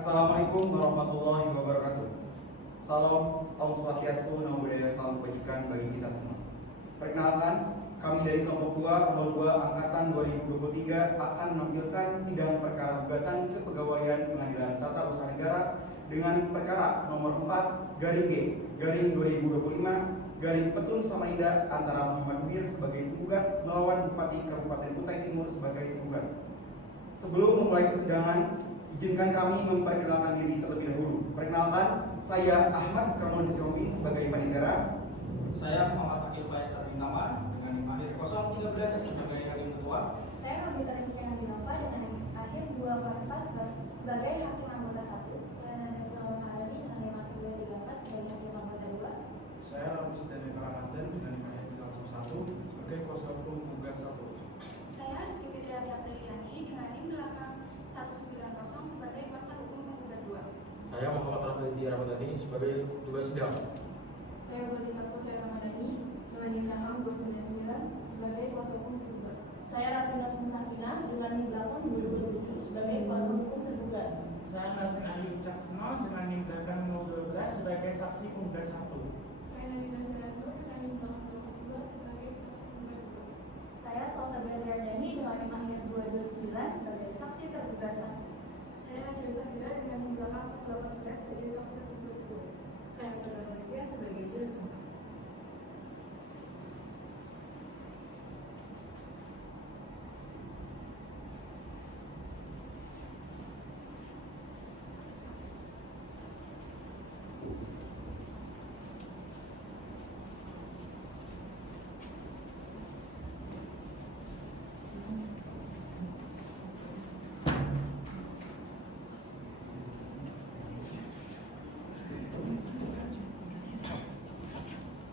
Assalamualaikum warahmatullahi wabarakatuh. Salam, Om Swastiastu, Namo Buddhaya, salam kebajikan bagi kita semua. Perkenalkan, kami dari kelompok 2 angkatan 2023 akan menampilkan sidang perkara gugatan kepegawaian Pengadilan Tata Usaha Negara dengan perkara nomor 4-G-2025 Petun Samarinda antara Muhammad Munir sebagai penggugat melawan Bupati Kabupaten Kutai Timur sebagai penggugat. Sebelum memulai persidangan, izinkan kami memperkenalkan diri terlebih dahulu. Perkenalkan, saya Ahmad Kamul Disirombing sebagai panitera. Saya Muhammad Akil Faiz Tarbintama dengan NIM akhir 013 sebagai hakim ketua. Saya Robita Rizky Nabinova dengan NIM akhir 244 sebagai hakim anggota 1. Saya Nanda Harani dengan NIM akhir 234 sebagai hakim anggota 2. Saya Robis Dani Ramadan dengan NIM akhir 301 sebagai kuasa hukum penggugat 1. Saya Rizky Fitriati Apriliani dengan NIM belakang 190 sebagai kuasa hukum penggugat 2. Saya Muhammad Raffi Ramadhani sebagai tugas sidang. Saya Brodika Sosya Ramadhani dengan NIM belakang 299 sebagai kuasa hukum tergugat. Saya Ratina Suntakina dengan NIM belakang 227 sebagai kuasa hukum tergugat. Saya Melvin Ali Wicaksono dengan NIM belakang 012 sebagai saksi penggugat 1. Saya Nadina Zeratur dengan NIM belakang 22 sebagai saksi penggugat 2. Saya Salsa Beatriardani dengan NIM akhir 229 sebagai saksi tergugat 1. Saya Najwa Safira dengan NIM belakang 189 sebagai saksi tergugat 2. Saya Tara Olivia sebagai jurusam.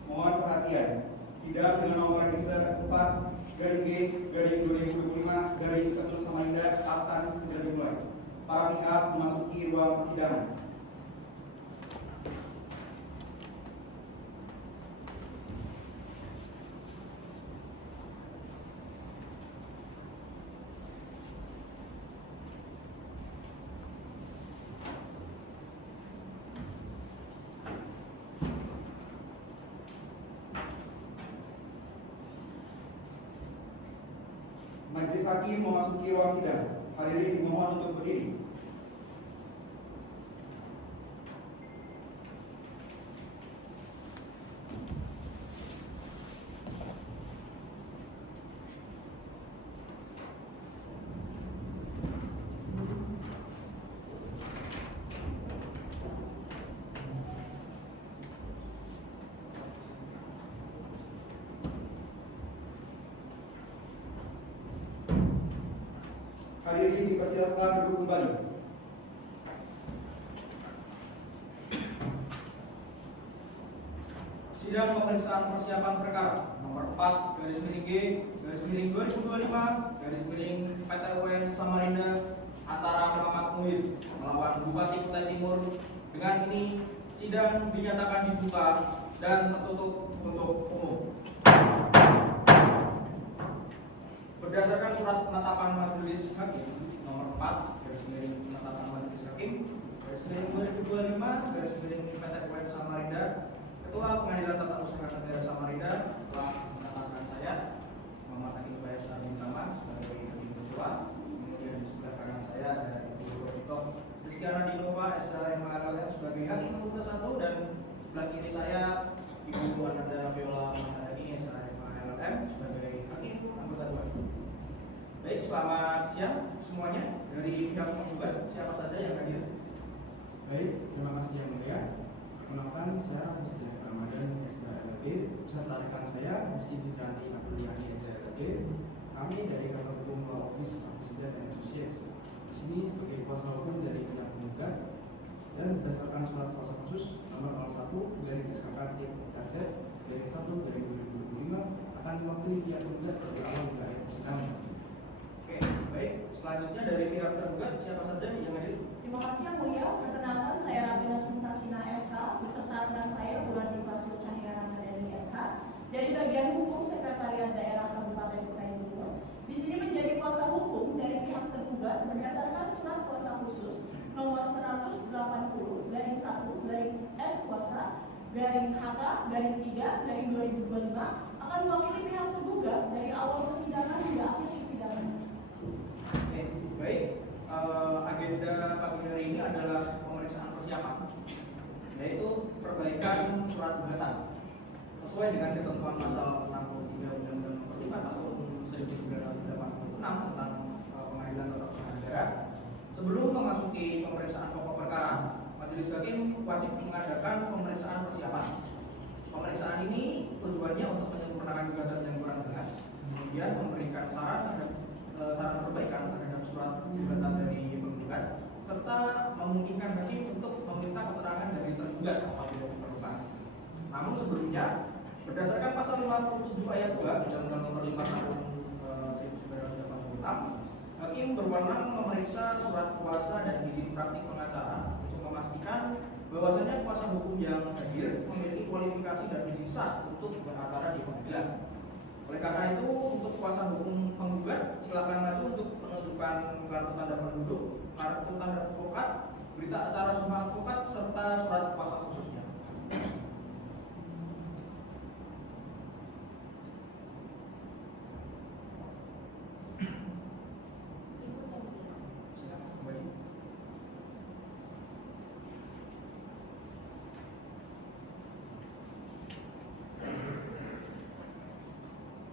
Mohon perhatian, sidang dengan nomor register 4-G-2025 Petun Samarinda akan segera dimulai. Para pihak memasuki ruang persidangan. Majelis Hakim memasuki ruang sidang. Hadirin dimohon untuk berdiri. Hadirin dipersilakan duduk kembali. Sidang pemeriksaan persiapan perkara nomor 4-G-2025 PT UN Samarinda antara Muhammad Munir melawan Bupati Kutai Timur. Dengan ini sidang dinyatakan dibuka dan tertutup untuk umum. Berdasarkan surat penetapan Majelis Hakim nomor 4/penetapan Majelis Hakim /2025 PT UN Samarinda, Ketua Pengadilan Tata Usaha Negara Samarinda telah menetapkan saya Muhammad Akil Faiz Tarbintama sebagai hakim ketua. Kemudian di sebelah kanan saya ada Ibu Brodika Rizky Nabinova SHM LLM sebagai hakim anggota 1, dan sebelah kiri saya Ibu Ananda Viola Maharani SHM LLM sebagai hakim anggota 2. Baik, selamat siang semuanya. Dari pihak penggugat siapa saja yang hadir? Baik, terima kasih yang mulia. Perkenalkan, saya Muslim Ramadan SHLB beserta rekan saya Rizky Fitriati Apriliani SHLB. Kami dari kantor hukum Law Office Akusida dan Associates di sini sebagai kuasa hukum dari pihak penggugat, dan berdasarkan surat kuasa khusus nomor 01/KZ/1/2025 akan mewakili pihak penggugat dari awal hingga akhir persidangan. Oke, baik. Selanjutnya dari pihak tergugat siapa saja yang hadir? Terima kasih yang mulia. Perkenalkan, saya Ratina Suntakina SH beserta rekan saya Bulan Dipasu Cahaya Ramadhani SH dari bagian hukum Sekretariat Daerah Kabupaten Kutai Timur. Di sini menjadi kuasa hukum dari pihak tergugat berdasarkan surat kuasa khusus nomor 180 garing 1 garing S kuasa garing HK garing 3 garing 2025 akan mewakili pihak tergugat dari awal persidangan hingga akhir persidangan. Oke, baik. Agenda pagi hari ini adalah pemeriksaan persiapan, yaitu perbaikan surat gugatan sesuai dengan ketentuan pasal 63 Undang-Undang Nomor 5 Tahun 1986 tentang Pengadilan Tata Usaha Negara. Sebelum memasuki pemeriksaan pokok perkara, majelis hakim wajib mengadakan pemeriksaan persiapan. Pemeriksaan ini tujuannya untuk menyempurnakan gugatan yang kurang jelas, kemudian memberikan saran perbaikan terhadap surat gugatan dari penggugat, serta memungkinkan hakim untuk meminta keterangan dari tergugat apabila diperlukan. Namun sebelumnya, berdasarkan pasal 57 ayat 2 Undang-Undang Nomor 5 Tahun 1986, hakim berwenang memeriksa surat kuasa dan izin praktik pengacara untuk memastikan bahwasanya kuasa hukum yang hadir memiliki kualifikasi dan izin sah untuk beracara di pengadilan. Oleh karena itu, untuk kuasa hukum penggugat, silakan maju untuk menunjukkan kartu tanda penduduk, kartu tanda advokat, berita acara sumpah advokat, serta surat kuasa khususnya. Silakan kembali.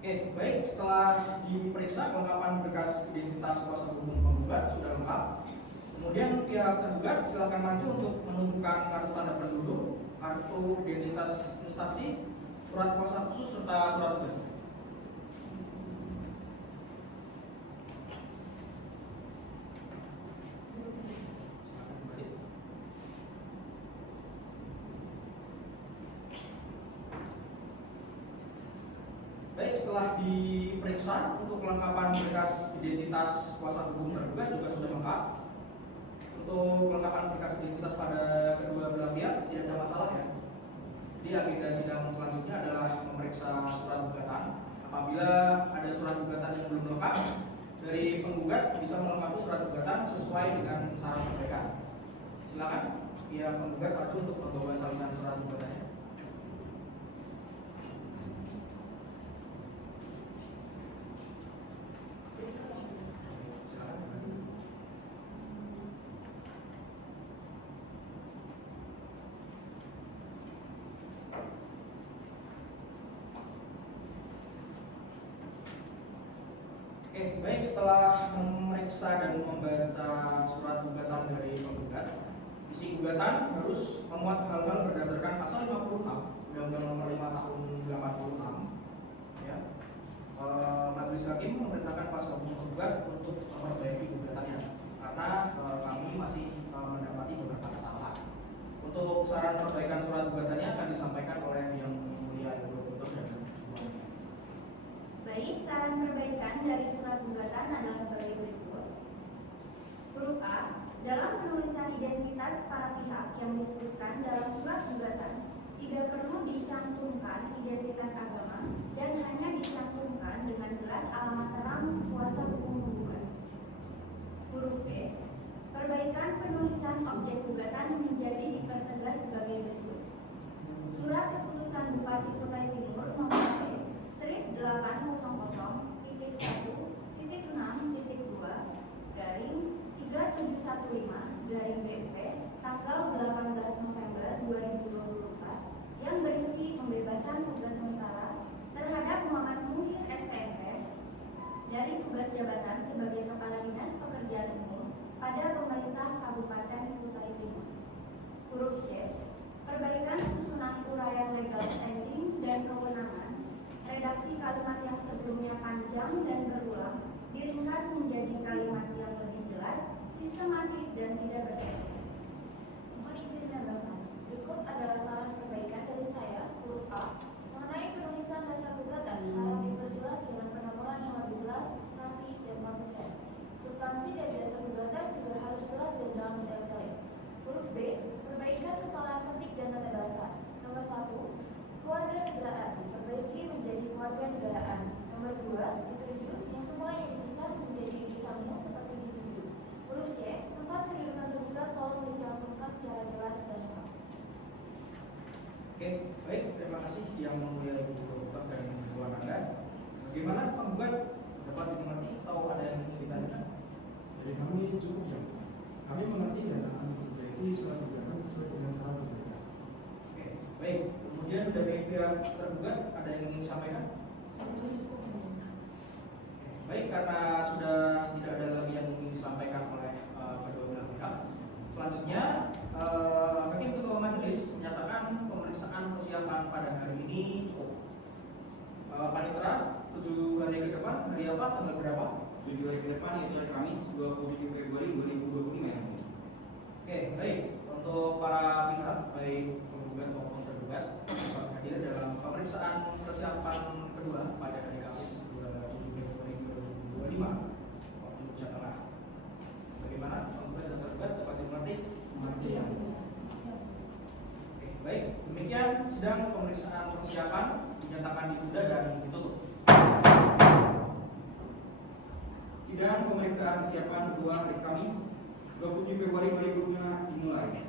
Oke, baik. Setelah diperiksa kelengkapan berkas identitas kuasa hukum penggugat sudah lengkap, kemudian pihak tergugat silakan maju untuk menunjukkan kartu tanda penduduk, kartu identitas instansi, surat kuasa khusus serta surat tugas. Silakan kembali. Baik, setelah diperiksa untuk kelengkapan berkas identitas kuasa hukum tergugat juga sudah lengkap. Untuk kelengkapan berkas identitas pada kedua belah pihak tidak ada masalah ya. Jadi agenda sidang selanjutnya adalah memeriksa surat gugatan. Apabila ada surat gugatan yang belum lengkap, dari penggugat bisa melengkapi surat gugatan sesuai dengan syarat perbaikan. Silakan pihak penggugat maju untuk membawa salinan surat gugatannya. Oke, baik. Setelah memeriksa dan membaca surat gugatan dari penggugat, isi gugatan harus memuat hal-hal berdasarkan pasal 56 Undang-Undang Nomor 5 Tahun 86. Ya. Majelis hakim memerintahkan kuasa hukum penggugat untuk memperbaiki gugatannya karena kami masih mendapati beberapa kesalahan. Untuk saran perbaikan surat gugatannya akan disampaikan oleh yang mulia Ibu Dr. dan Baik, saran perbaikan dari surat gugatan adalah sebagai berikut. Huruf A, dalam penulisan identitas para pihak yang disebutkan dalam surat gugatan, tidak perlu dicantumkan identitas agama dan hanya dicantumkan dengan jelas alamat terang kuasa hukum penggugat. Huruf B, perbaikan penulisan objek gugatan menjadi dipertegas sebagai berikut. Surat keputusan Bupati Kutai Timur nomor P Strip 800.1.6.2 garing 3715 garing BP tanggal 18 November 2024 yang berisi pembebasan tugas sementara terhadap Muhammad Muhir STMP dari tugas jabatan sebagai Kepala Dinas Pekerjaan Umum pada pemerintah Kabupaten Kutai Timur. Huruf C, perbaikan susunan uraian legal standing dan kewenangan. Redaksi kalimat yang sebelumnya panjang dan berulang diringkas menjadi kalimat yang lebih jelas, sistematis dan tidak bertele. Mohon izin menambahkan, berikut adalah saran perbaikan dari saya, huruf A, mengenai penulisan dasar gugatan harap diperjelas dengan penomoran yang lebih jelas, rapi dan konsisten. Substansi dari dasar gugatan juga harus jelas dan jangan bertele-tele. Huruf B, perbaikan kesalahan ketik dan tata bahasa. Nomor 1, keluarga negaraan diperbaiki menjadi keluarga negaraan. Nomor 2, dituju yang semula yang dipisah menjadi disamu seperti dituju. Huruf C, tempat kedudukan tergugat secara jelas dan sah. Oke, baik, terima kasih yang mulia Ibu Penggugat dan Dewan Anda. Bagaimana penggugat dapat dimengerti atau ada yang ingin ditanyakan? Dari kami cukup ya. Kami mengerti dan akan memperbaiki surat gugatan sesuai dengan syarat gugatan. Oke, baik. Kemudian dari pihak tergugat ada yang ingin disampaikan? Baik, karena sudah tidak ada lagi yang ingin disampaikan oleh kedua belah pihak. Selanjutnya, Hakim Ketua Majelis menyatakan pemeriksaan persiapan pada hari ini cukup. Panitera, 7 hari ke depan, hari apa, tanggal berapa? 7 hari ke depan yaitu hari Kamis 27 Februari 2025 yang mulia. Oke, baik. Untuk para pihak, baik penggugat maupun tergugat, dapat hadir dalam pemeriksaan persiapan kedua pada hari Kamis 27 Februari 2025 waktu Indonesia Tengah. Bagaimana penggugat dan tergugat dapat dimengerti? Mengerti ya. Oke, baik. Demikian sidang pemeriksaan persiapan dinyatakan ditunda dan ditutup. Sidang pemeriksaan persiapan kedua hari Kamis 27 Februari 2025 dimulai.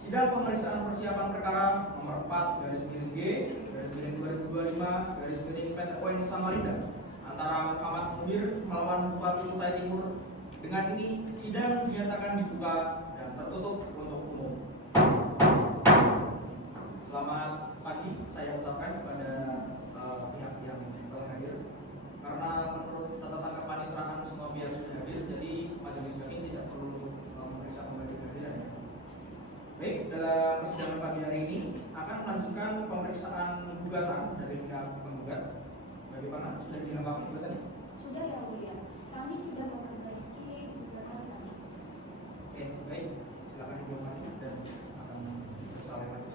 Sidang pemeriksaan persiapan perkara nomor 4 garis miring G garis miring 2025 garis miring PT Samarinda antara Muhammad Munir melawan Bupati Kutai Timur. Dengan ini sidang dinyatakan dibuka dan tertutup untuk umum. Selamat pagi saya ucapkan kepada pihak yang telah hadir. Karena menurut catatan kepaniteraan semua pihak sudah hadir, jadi majelis hakim tidak perlu memeriksa kembali kehadiran. Baik, dalam persidangan pagi hari ini akan melanjutkan pemeriksaan gugatan dari pihak penggugat. Bagaimana? Sudah dilengkapi gugatan? Sudah ya mulia, kami sudah memperbaiki gugatan kami. Oke, baik. Silakan Ibu maju dan akan bersalah lagi.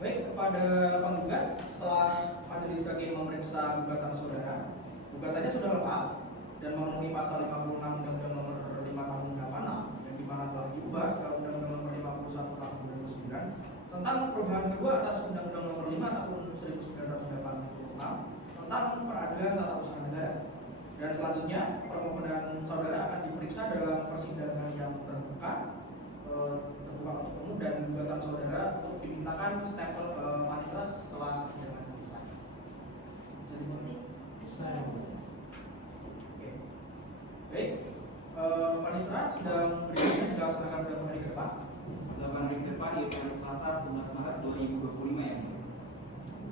Baik, kepada penggugat, setelah majelis hakim memeriksa gugatan saudara, gugatannya sudah lengkap dan memenuhi pasal 56 Undang-Undang Nomor 5 Tahun 86 yang dimana telah diubah ke Undang-Undang Nomor 51 Tahun 2009 tentang perubahan kedua atas Undang-Undang Nomor 5 Tahun 1986 tentang peradilan tata usaha negara. Dan selanjutnya permohonan saudara akan diperiksa dalam persidangan yang terbuka untuk umum dan gugatan saudara untuk dimintakan stempel ke panitera setelah persidangan selesai. Bisa dimengerti? Saya. Oke. Baik. Panitera sedang dilaksanakan berapa hari ke depan? 8 hari ke depan yaitu hari Selasa 11 Maret 2025 yang mulia.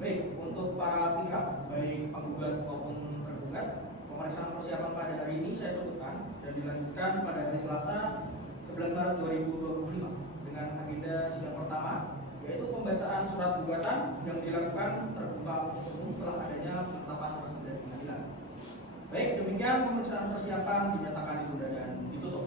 Baik, untuk para pihak baik penggugat maupun tergugat, pemeriksaan persiapan pada hari ini saya cukupkan dan dilanjutkan pada hari Selasa 11 Maret 2025 dengan agenda sidang pertama yaitu pembacaan surat gugatan yang dilakukan terbuka untuk umum setelah adanya penetapan resmi dari pengadilan. Baik, demikian pemeriksaan persiapan dinyatakan ditunda dan ditutup.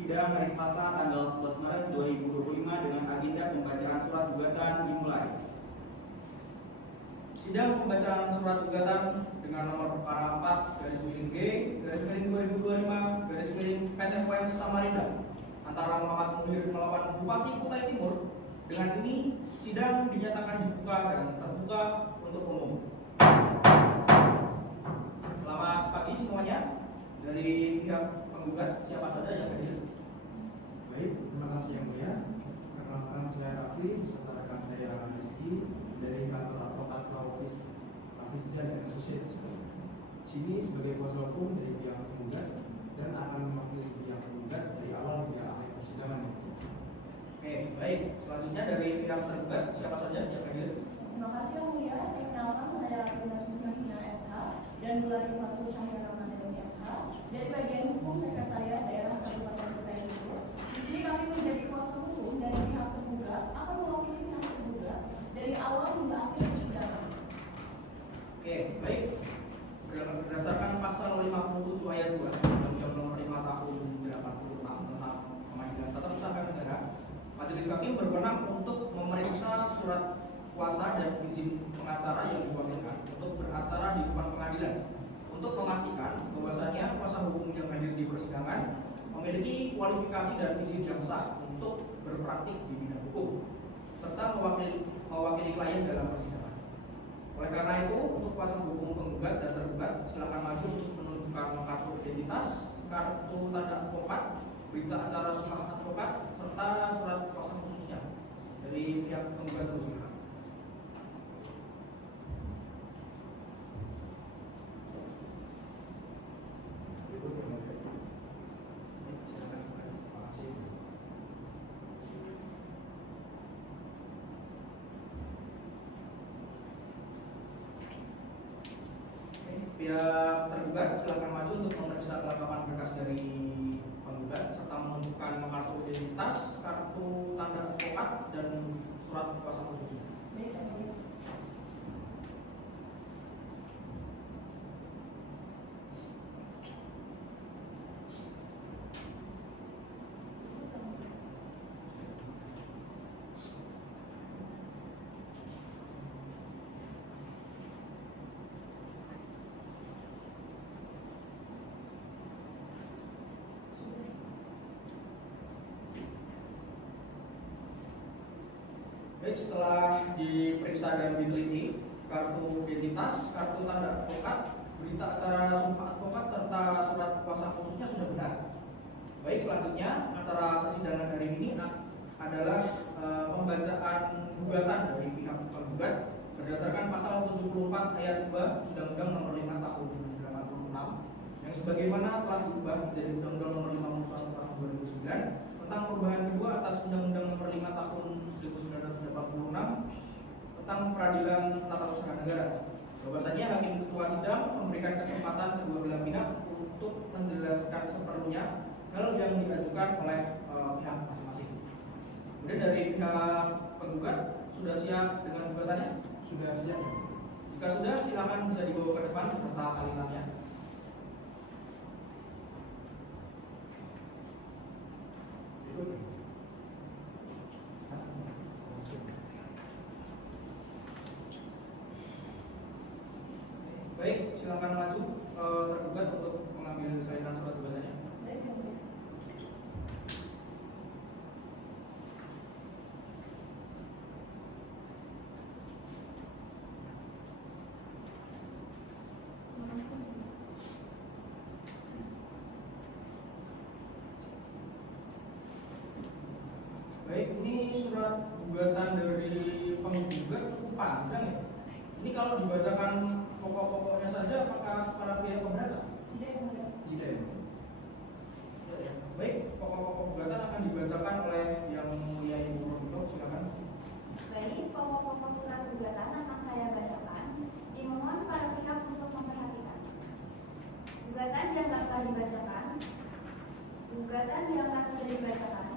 Sidang hari Selasa tanggal 11 Maret 2025 dengan agenda pembacaan surat gugatan dimulai. Sidang pembacaan surat gugatan dengan nomor perkara 4/G/2025/PT Samarinda antara Muhammad Muhir melawan Bupati Kutai Timur. Dengan ini sidang dinyatakan dibuka dan terbuka untuk umum. Selamat pagi semuanya. Dari pihak penggugat siapa saja yang hadir? Baik, terima kasih yang mulia. Perkenalkan saya Raffi beserta rekan saya Rizky dari kantor advokat law office Raffi dan Associates. Sini sebagai kuasa hukum dari pihak penggugat dan akan mewakili pihak penggugat dari awal hingga akhir persidangan. Oke, baik. Selanjutnya dari pihak tergugat siapa saja yang hadir? Terima kasih yang mulia. Perkenalkan saya Agnes Mutakina SH dan Bulan Fasul Cahaya Ramadhani SH dari bagian hukum Sekretariat Daerah Kabupaten Kutai Timur. Di sini kami menjadi kuasa hukum dari pihak tergugat akan mewakili pihak tergugat dari awal hingga akhir persidangan. Oke, baik. Berdasarkan pasal 57 ayat 2 Undang-Undang Nomor 5 Tahun 86 tentang Pemanggilan Tata Usaha Negara, Majelis Hakim berwenang untuk memeriksa surat kuasa dan izin pengacara yang diwakilkan untuk beracara di depan pengadilan untuk memastikan bahwasanya kuasa hukum yang hadir di persidangan memiliki kualifikasi dan izin yang sah untuk berpraktik di bidang hukum serta mewakili klien dalam persidangan. Oleh karena itu, untuk kuasa hukum penggugat dan tergugat silakan maju untuk menunjukkan kartu identitas, kartu tanda advokat, berita acara sumpah advokat, serta surat kuasa khususnya dari pihak penggugat tersebut. Pihak tergugat silakan maju untuk memeriksa kelengkapan berkas dari penggugat serta menunjukkan kartu identitas, kartu tanda advokat, dan surat kuasa khususnya. Baik, yang mulia. Baik, setelah diperiksa dan diteliti, kartu identitas, kartu tanda advokat, berita acara sumpah advokat, serta surat kuasa khususnya sudah benar. Baik, selanjutnya acara persidangan hari ini adalah pembacaan gugatan dari pihak penggugat berdasarkan pasal 74 ayat 2 Undang-Undang Nomor 5 Tahun 86 yang sebagaimana telah diubah menjadi Undang-Undang Nomor 51 Tahun 2009 tentang perubahan kedua atas Undang-Undang Nomor 5 Tahun 1986 tentang peradilan tata usaha negara. Bahwasanya hakim ketua sidang memberikan kesempatan kedua belah pihak untuk menjelaskan seperlunya hal yang diajukan oleh pihak masing-masing. Kemudian dari pihak penggugat sudah siap dengan gugatannya? Sudah siap. Jika sudah, silakan bisa dibawa ke depan serta salinannya. Baik, silakan maju tergugat untuk mengambil salinan surat gugatannya. Baik, yang mulia. Terima kasih. Baik, ini surat gugatan dari penggugat cukup panjang ya. Ini kalau dibacakan pokok-pokoknya saja, apakah para pihak keberatan? Tidak, yang mulia. Tidak. Ya. Baik, pokok-pokok gugatan akan dibacakan oleh yang mulia Ibu Rondo, silakan. Baik, pokok-pokok surat gugatan akan saya bacakan. Dimohon para pihak untuk memperhatikan. Gugatan yang telah dibacakan. Gugatan yang sudah dibacakan.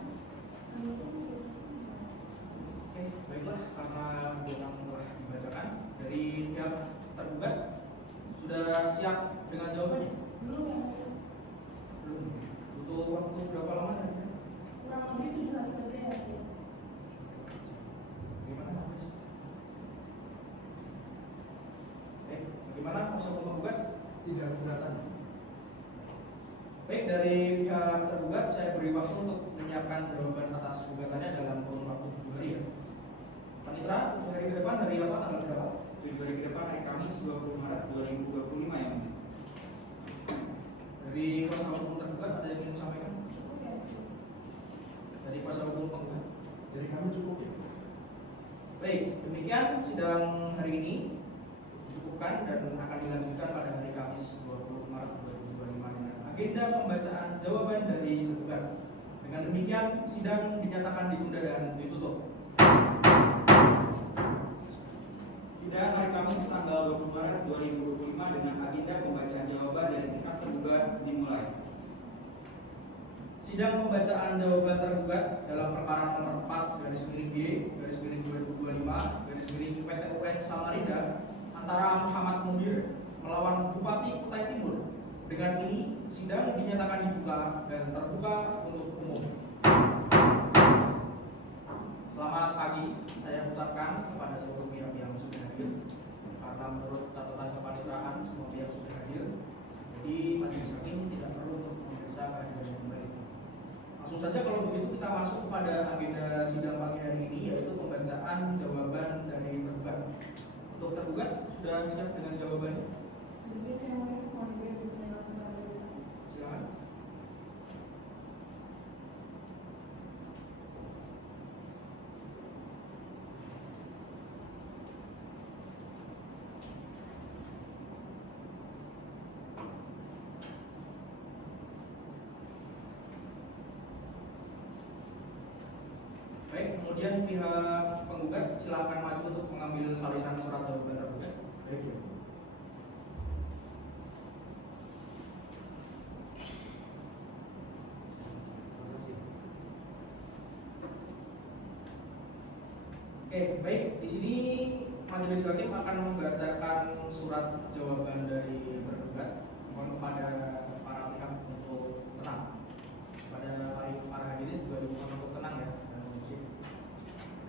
Oke, baiklah, karena gugatan telah dibacakan dari pihak tergugat sudah siap dengan jawabannya? Belum, yang mulia. Belum. Butuh waktu berapa lama? kuasa hukum penggugat? Tidak keberatan. Baik, dari pihak tergugat saya beri waktu untuk menyiapkan jawaban atas gugatannya dalam kurun waktu 7 hari ya. Panitra, 7 hari ke depan hari apa? Tanggal berapa? 7 hari ke depan hari Kamis 20 Maret 2025 ya. Dari kuasa hukum tergugat ada yang ingin disampaikan? Cukup ya? Dari kuasa hukum penggugat? Dari kami cukup ya. Baik, demikian sidang hari ini dicukupkan dan akan dilanjutkan pada hari Kamis 20 Maret 2025 dengan agenda pembacaan jawaban dari tergugat. Dengan demikian sidang dinyatakan ditunda dan ditutup. Sidang hari Kamis tanggal 20 Maret 2025 dengan agenda pembacaan jawaban dari pihak tergugat dimulai. Sidang pembacaan jawaban tergugat dalam perkara nomor 4/G/2025/PT UN Samarinda antara Muhammad Munir melawan Bupati Kutai Timur. Dengan ini sidang dinyatakan dibuka dan terbuka untuk umum. Selamat pagi, saya ucapkan kepada seluruh pihak yang sudah hadir. Karena menurut catatan kepanitraan semua pihak sudah hadir, jadi majelis hakim tidak perlu untuk memeriksa kehadiran kembali. Langsung saja kalau begitu kita masuk kepada agenda sidang pagi hari ini, yaitu pembacaan jawaban dari tergugat. Untuk tergugat sudah siap dengan jawabannya? Silakan. Baik, kemudian pihak penggugat silakan maju untuk mengambil salinan surat jawaban tergugat. Baik ya. Terima kasih. Oke, baik. Di sini majelis hakim akan membacakan surat jawaban dari tergugat. Mohon kepada para pihak untuk tenang. Pada para hadirin juga dimohon untuk tenang ya dan kondusif.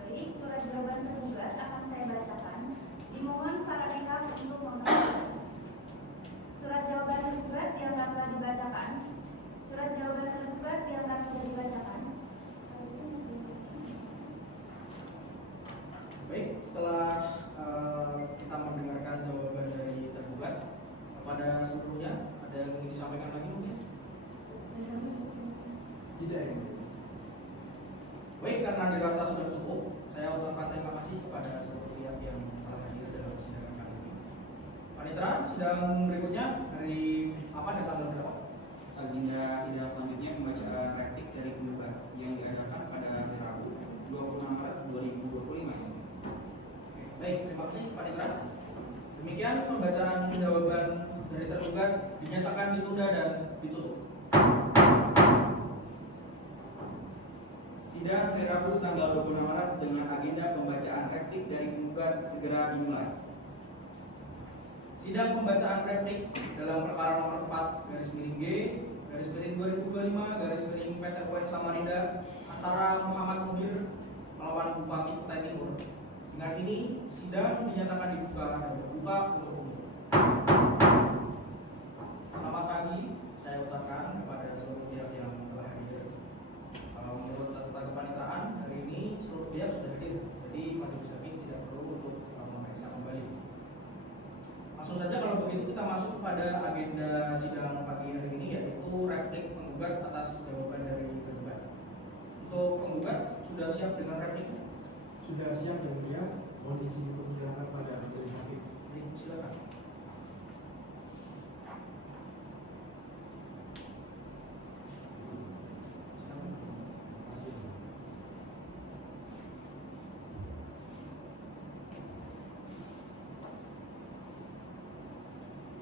Baik, surat jawaban tergugat akan saya bacakan. Dimohon para pihak untuk memperhatikan. Surat jawaban tergugat yang telah dibacakan. Surat jawaban tergugat yang telah sudah dibacakan. Baik, setelah kita mendengarkan jawaban dari tergugat, kepada seluruhnya ada yang ingin disampaikan lagi mungkin? Tidak ya. Baik, karena dirasa sudah cukup, saya ucapkan terima kasih kepada seluruh pihak yang telah hadir dalam persidangan kali ini. Panitra, sidang berikutnya hari apa dan tanggal berapa? Agenda sidang selanjutnya pembacaan replik dari penggugat yang diadakan pada hari Rabu 26 Maret 2025 ya. Baik, terima kasih Pak Nitra. Demikian pembacaan jawaban dari tergugat dinyatakan ditunda dan ditutup. Sidang hari Rabu tanggal 26 Maret dengan agenda pembacaan replik dari penggugat segera dimulai. Sidang pembacaan replik dalam perkara nomor 4/G/2025/PT UN Samarinda antara Muhammad Munir melawan Bupati Kutai Timur. Dengan ini sidang dinyatakan dibuka dan terbuka untuk umum. Selamat pagi, saya ucapkan kepada seluruh pihak yang telah hadir. Menurut catatan kepanitraan hari ini seluruh pihak sudah hadir, jadi majelis hakim tidak perlu untuk memeriksa kembali. Langsung saja kalau begitu kita masuk kepada agenda sidang pagi hari ini, yaitu replik penggugat atas jawaban dari tergugat. Untuk penggugat sudah siap dengan repliknya? Sudah siap yang mulia. Mohon izin untuk menjelaskan pada majelis hakim. Baik, silakan.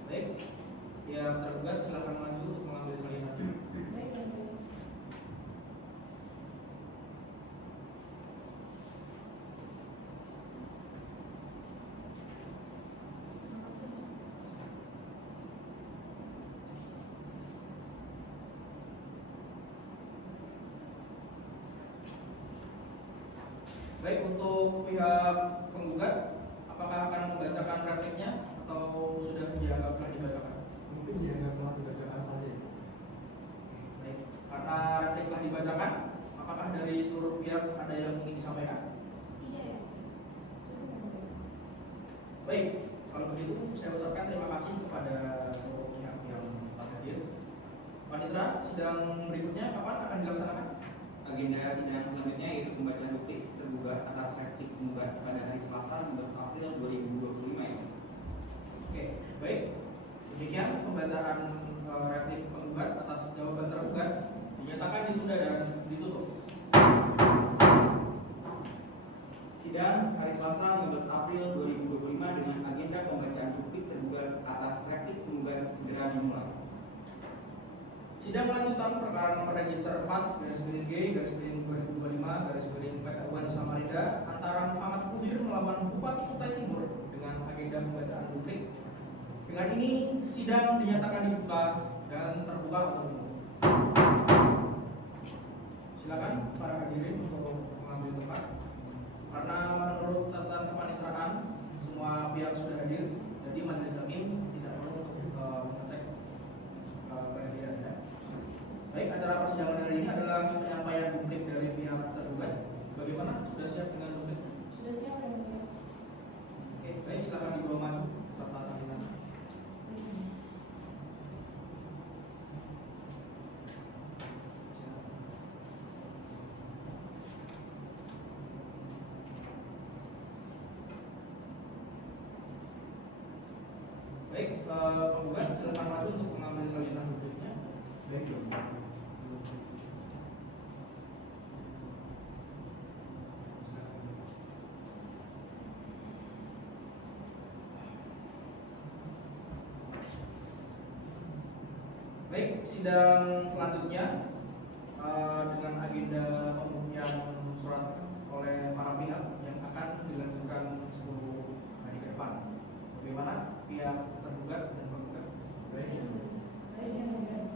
Baik, ya tergugat silakan maju untuk mengambil salinan. Baik, yang mulia. Baik, untuk pihak penggugat, apakah akan membacakan repliknya atau sudah dianggap telah dibacakan? Mungkin dianggap telah dibacakan saja. Baik, karena replik telah dibacakan, apakah dari seluruh pihak ada yang ingin disampaikan? Tidak ya? Cukup yang mulia. Baik, kalau begitu saya ucapkan terima kasih kepada seluruh pihak yang telah hadir. Panitera, sidang berikutnya kapan akan dilaksanakan? Agenda sidang selanjutnya yaitu pembacaan bukti tergugat atas replik penggugat pada hari Selasa 15 April 2025 ya. Oke, baik. Demikian pembacaan replik penggugat atas jawaban tergugat dinyatakan ditunda dan ditutup. Sidang hari Selasa 15 April 2025 dengan agenda pembacaan bukti tergugat atas replik penggugat segera dimulai. Sidang lanjutan perkara nomor register 4/G/2025/PT Samarinda antara Muhammad Kudir melawan Bupati Kutai Timur dengan agenda pembacaan bukti. Dengan ini sidang dinyatakan dibuka dan terbuka untuk umum. Silakan para hadirin untuk mengambil tempat. Karena menurut catatan kepanitraan semua pihak sudah hadir, jadi majelis hakim tidak perlu untuk mengecek kehadirannya. Baik, acara persidangan hari ini adalah penyampaian duplik dari pihak tergugat. Bagaimana? Sudah siap dengan duplik? Sudah siap yang mulia. Oke, baik, silakan dibawa maju serta talian. Baik, penggugat silakan maju untuk mengambil salinan dupliknya. Baik, Dok. Baik, sidang selanjutnya dengan agenda pembuktian surat oleh para pihak yang akan dilanjutkan 10 hari ke depan. Bagaimana pihak tergugat dan penggugat? Baik, ya. Baik yang mulia.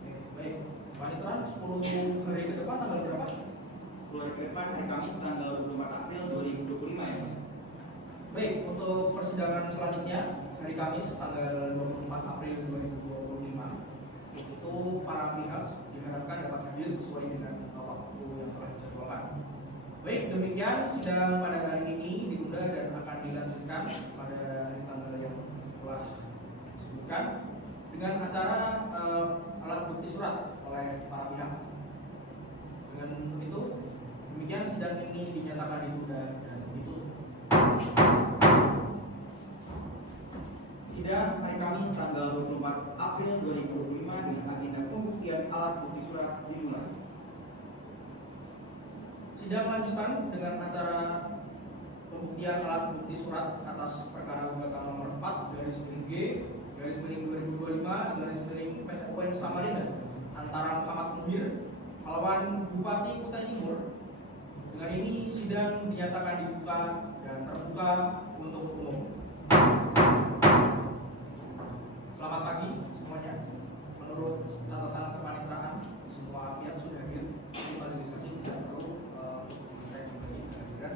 Oke, baik. Panitera 10 hari ke depan tanggal berapa? 10 hari ke depan hari Kamis tanggal 24 April 2025 ya. Baik, untuk persidangan selanjutnya hari Kamis tanggal 24 April 2025 itu para pihak diharapkan dapat hadir sesuai dengan waktu yang telah dijadwalkan. Baik, demikian sidang pada hari ini ditunda dan akan dilanjutkan pada hari tanggal yang telah disebutkan dengan acara alat bukti surat oleh para pihak. Dengan begitu, demikian sidang ini dinyatakan ditunda dan ditutup. Sidang hari Kamis tanggal 24 April 2025 dengan agenda pembuktian alat bukti surat dimulai. Sidang lanjutan dengan acara pembuktian alat bukti surat atas perkara gugatan nomor 4/G/2025/PT Samarinda antara Muhammad Muhir melawan Bupati Kutai Timur. Dengan ini sidang dinyatakan dibuka dan terbuka untuk umum. Selamat pagi semuanya. Menurut catatan kepanitraan semua pihak sudah hadir. Jadi majelis hakim tidak perlu mengecek kehadiran.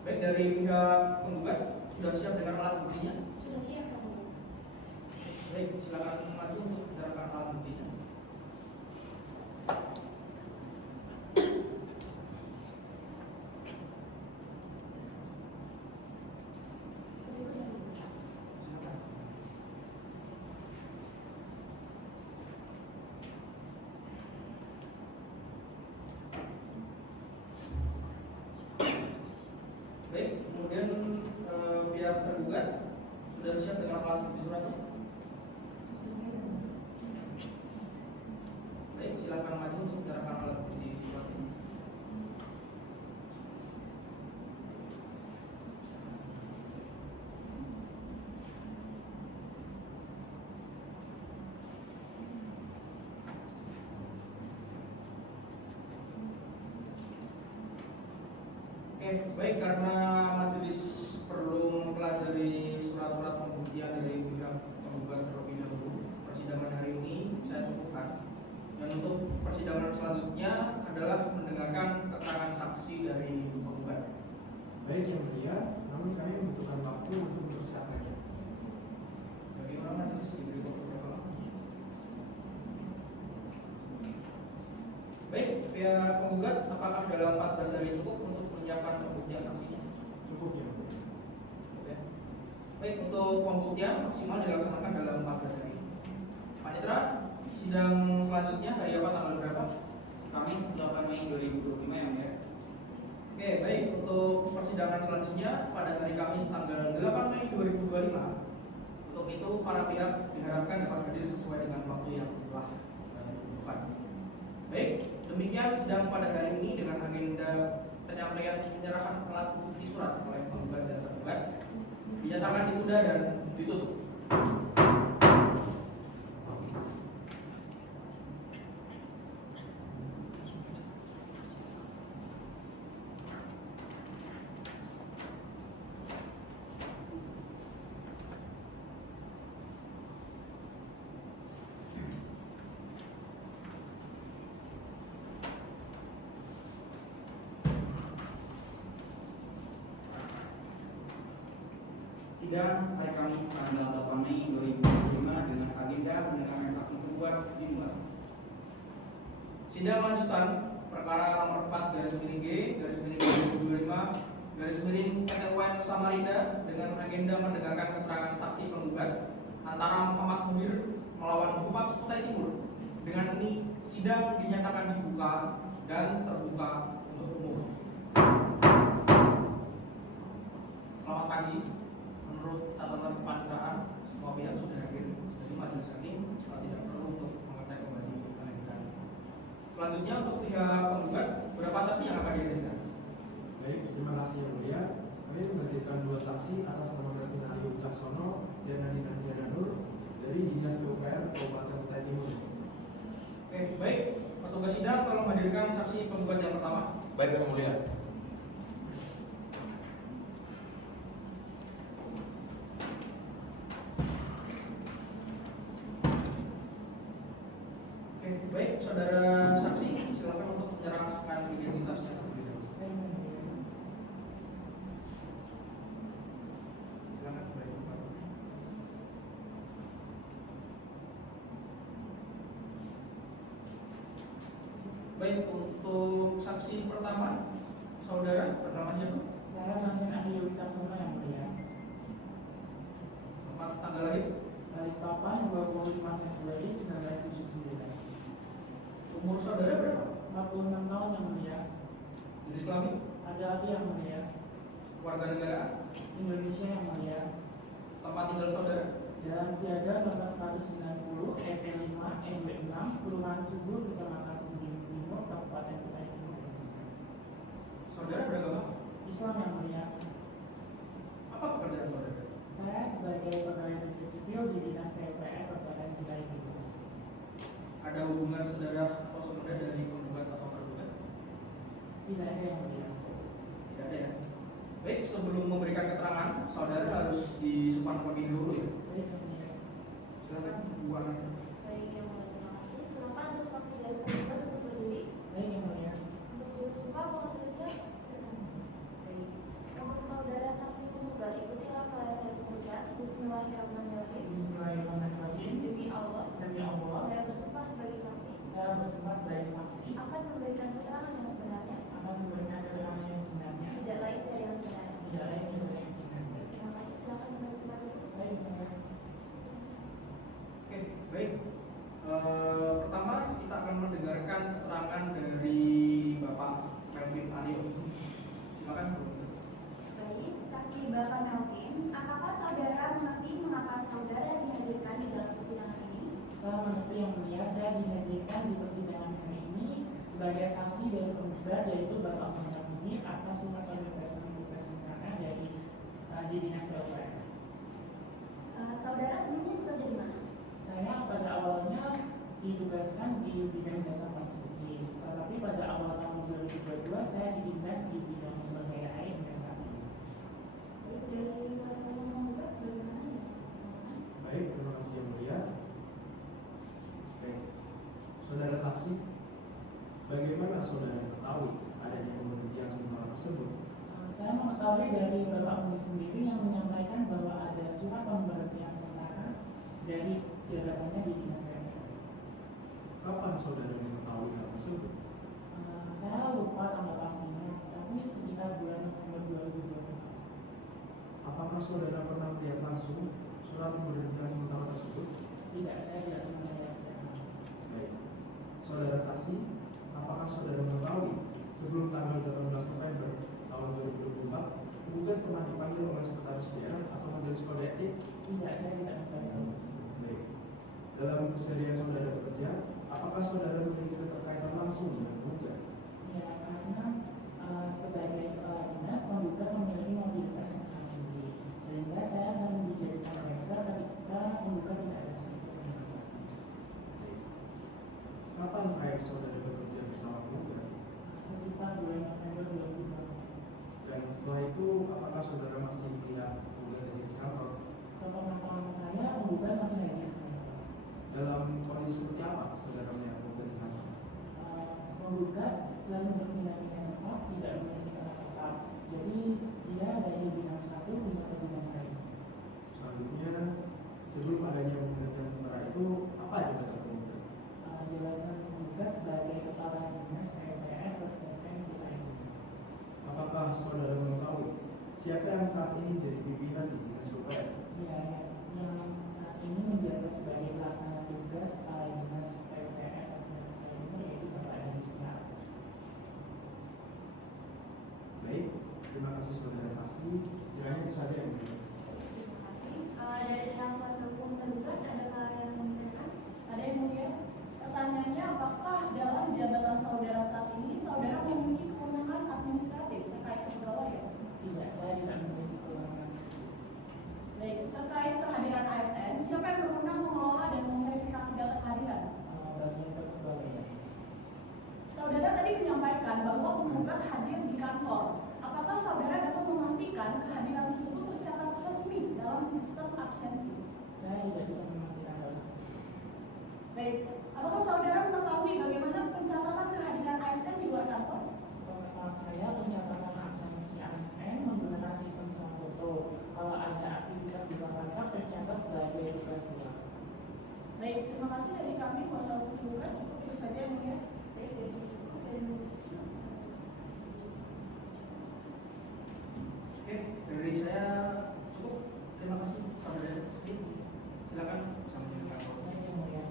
Baik, dari pihak penggugat sudah siap dengan alat buktinya? Sudah siap yang mulia. Baik, silakan maju untuk menyerahkan alat buktinya. Silakan. Baik, kemudian pihak tergugat sudah siap dengan alat bukti suratnya? Baik, silakan maju untuk menyerahkan alat bukti suratnya. Oke, baik, karena majelis perlu mempelajari surat-surat pembuktian dari pihak penggugat terlebih dahulu, persidangan hari ini saya cukupkan. Dan untuk persidangan selanjutnya adalah mendengarkan keterangan saksi dari penggugat. Baik, yang mulia. Namun kami membutuhkan waktu untuk mempersiapkan pihak penggugat, apakah dalam 14 hari cukup untuk menyiapkan pembuktian saksinya? Cukup ya. Oke. Baik, untuk pembuktian maksimal dilaksanakan dalam 14 hari. Pak Nitra, sidang selanjutnya hari apa, tanggal berapa? Kamis 8 Mei 2025 yang mulia. Oke, baik. Untuk persidangan selanjutnya pada hari Kamis tanggal 8 Mei 2025. Untuk itu para pihak diharapkan dapat hadir sesuai dengan waktu yang telah ditentukan. Baik, demikian sidang pada hari ini dengan agenda penyampaian penyerahan alat bukti surat oleh penggugat dan tergugat dinyatakan ditunda dan ditutup. Sidang hari Kamis tanggal 8 Mei 2025 dengan agenda mendengarkan saksi penggugat dimulai. Sidang lanjutan perkara nomor 4 garis miring G garis miring 2025 garis miring PT UN Samarinda dengan agenda mendengarkan keterangan saksi penggugat antara Muhammad Munir melawan Bupati Kutai Timur. Dengan ini sidang dinyatakan dibuka dan terbuka untuk umum. Selamat pagi. Menurut catatan kepaniteraan, semua pihak sudah hadir. Jadi majelis hakim tidak perlu untuk mengetes kembali kelanjutan. Selanjutnya untuk pihak penggugat, berapa saksi yang akan dihadirkan? Baik, terima kasih yang mulia. Kami menghadirkan 2 saksi atas nama Martin Ali Wicaksono dan Nadine Naziana Nur dari Dinas PUPR Kabupaten Kutai Timur. Oke, baik. Petugas sidang tolong hadirkan saksi penggugat yang pertama. Baik, yang mulia. Oke, baik. Saudara saksi, silakan untuk menyerahkan identitasnya terlebih dahulu. Silakan. Baik, untuk saksi pertama, saudara bernama siapa? Saya Martin Ali Wicaksono yang mulia. Tempat tanggal lahir, Balikpapan 25 Februari 1979. umur saudara berapa? 46 tahun yang mulia. Jenis kelamin, Laki-laki yang mulia. warga negara, Indonesia yang mulia. tempat tinggal saudara, Jalan Siaga nomor 190 EP5 NW6 Kelurahan Subur Kecamatan Sendiri Timur Kabupaten Kutai Timur. saudara beragama? Islam yang mulia. Apa pekerjaan saudara? Saya sebagai pegawai negeri sipil di Dinas PUPR Kabupaten Kutai Timur. Ada hubungan saudara atau saudara dari penggugat atau tergugat? Tidak ada yang mulia. Tidak ada ya. Baik, sebelum memberikan keterangan, saudara harus disumpah terlebih dahulu ya. Baik yang mulia. Silakan, Bu Ana. Baik, yang mulia, terima kasih. Silakan untuk saksi dari penggugat untuk berdiri. Baik yang mulia. Untuk juru sumpah, mau sudah siap? Silakan. Baik. Untuk saudara saksi penggugat, ikutilah apa yang saya tunjukkan. Bismillahirrahmanirrahim. Bismillahirrahmanirrahim. Demi Allah, Demi Allah, saya bersumpah sebagai saksi saya bersumpah sebagai saksi akan memberikan keterangan yang sebenarnya, akan memberikan keterangan yang sebenarnya, tidak lain dari yang sebenarnya. tidak lain dari yang sebenarnya. Baik, terima kasih. Silakan kembali ke tempat duduk. Baik yang mulia. Oke, baik. Pertama, kita akan mendengarkan keterangan dari Bapak Melvin Aryo. Silakan, Bu. Baik, saksi Bapak Melvin, apakah saudara mengerti mengapa saudara dihadirkan di dalam persidangan ini? Saya mengerti yang mulia, saya dihadirkan di persidangan hari ini sebagai saksi dari penggugat yaitu Bapak Muhammad Munir atas surat pembebasan dari di Dinas PUPR. Saudara sebelumnya bekerja di mana? Saya pada awalnya ditugaskan di bidang jasa konstruksi, tetapi pada awal tahun 2022 saya diingat di bidang sumber daya air hingga saat ini. Baik, dari kuasa hukum penggugat bagaimana ya? Baik, terima kasih yang mulia. Baik, saudara saksi, bagaimana saudara mengetahui adanya pembuktian sumber tersebut? Saya mengetahui dari Bapak Munir sendiri yang menyampaikan bahwa ada surat pemberhentian sementara dari jabatannya di Dinas PUPR. Kapan saudara mengetahui hal tersebut? saudara pernah melihat langsung surat pemberhentian sementara tersebut? Tidak, saya tidak pernah melihat secara langsung. Baik. Saudara saksi, apakah saudara mengetahui sebelum tanggal 18 November tahun 2024 penggugat pernah dipanggil oleh sekretaris daerah atau majelis kode etik? Tidak, saya tidak mengetahui. Baik. Dalam keseharian saudara bekerja, apakah saudara memiliki keterkaitan langsung dengan penggugat? Ya, karena sebagai kepala dinas, penggugat memiliki mobilitas yang sangat tinggi, sehingga saya sering dijadikan driver ketika penggugat tidak ada sesuatu. Kapan terakhir saudara bekerja bersama penggugat? Sekitar bulan November 2020. Dan setelah itu, apakah saudara masih melihat penggugat dari kantor? Sepengetahuan saya, penggugat masih ada di kantor. Dalam kondisi seperti apa saudara melihat penggugat di kantor? Penggugat selalu berpindah-pindah tempat, tidak memiliki tempat tetap. Jadi dia dari bidang satu pindah ke bidang lain. Selanjutnya, sebelum adanya pemberhentian sementara itu, apa jabatan penggugat? Jabatan penggugat sebagai kepala dinas PUPR Kabupaten Kutai. Apakah saudara mengetahui siapa yang saat ini menjadi pimpinan di dinas PUPR? Ya, yang saat ini menjabat sebagai pelaksana tugas kepala dinas PUPR Kabupaten Timur yaitu Bapak Edi Setiawan. Baik, terima kasih saudara saksi. Kiranya itu saja yang mulia. Terima kasih. Dari dalam kuasa hukum tergugat adakah yang menanyakan? Ada yang mulia? Pertanyaannya, apakah dalam jabatan saudara saat ini saudara memiliki kewenangan administratif terkait kepegawaian? Tidak, saya tidak memiliki kewenangan. Baik, terkait kehadiran ASN, siapa yang berwenang mengelola dan memverifikasi data kehadiran? Bagian kepegawaian. Saudara tadi menyampaikan bahwa penggugat hadir di kantor. Apakah saudara dapat memastikan kehadiran tersebut tercatat resmi dalam sistem absensi? Saya tidak bisa memastikan hal itu. Baik, apakah saudara mengetahui bagaimana pencatatan kehadiran ASN di luar kantor? Pengetahuan saya, pencatatan absensi ASN menggunakan sistem swafoto. Kalau ada aktivitas di luar kantor tercatat sebagai tugas luar. Baik, terima kasih dari kami kuasa hukum tergugat. Cukup itu saja yang mulia. Baik, dari cukup dari Oke, dari saya cukup. Terima kasih saudara saksi. Silakan bisa menjelaskan. Saya yang mulia.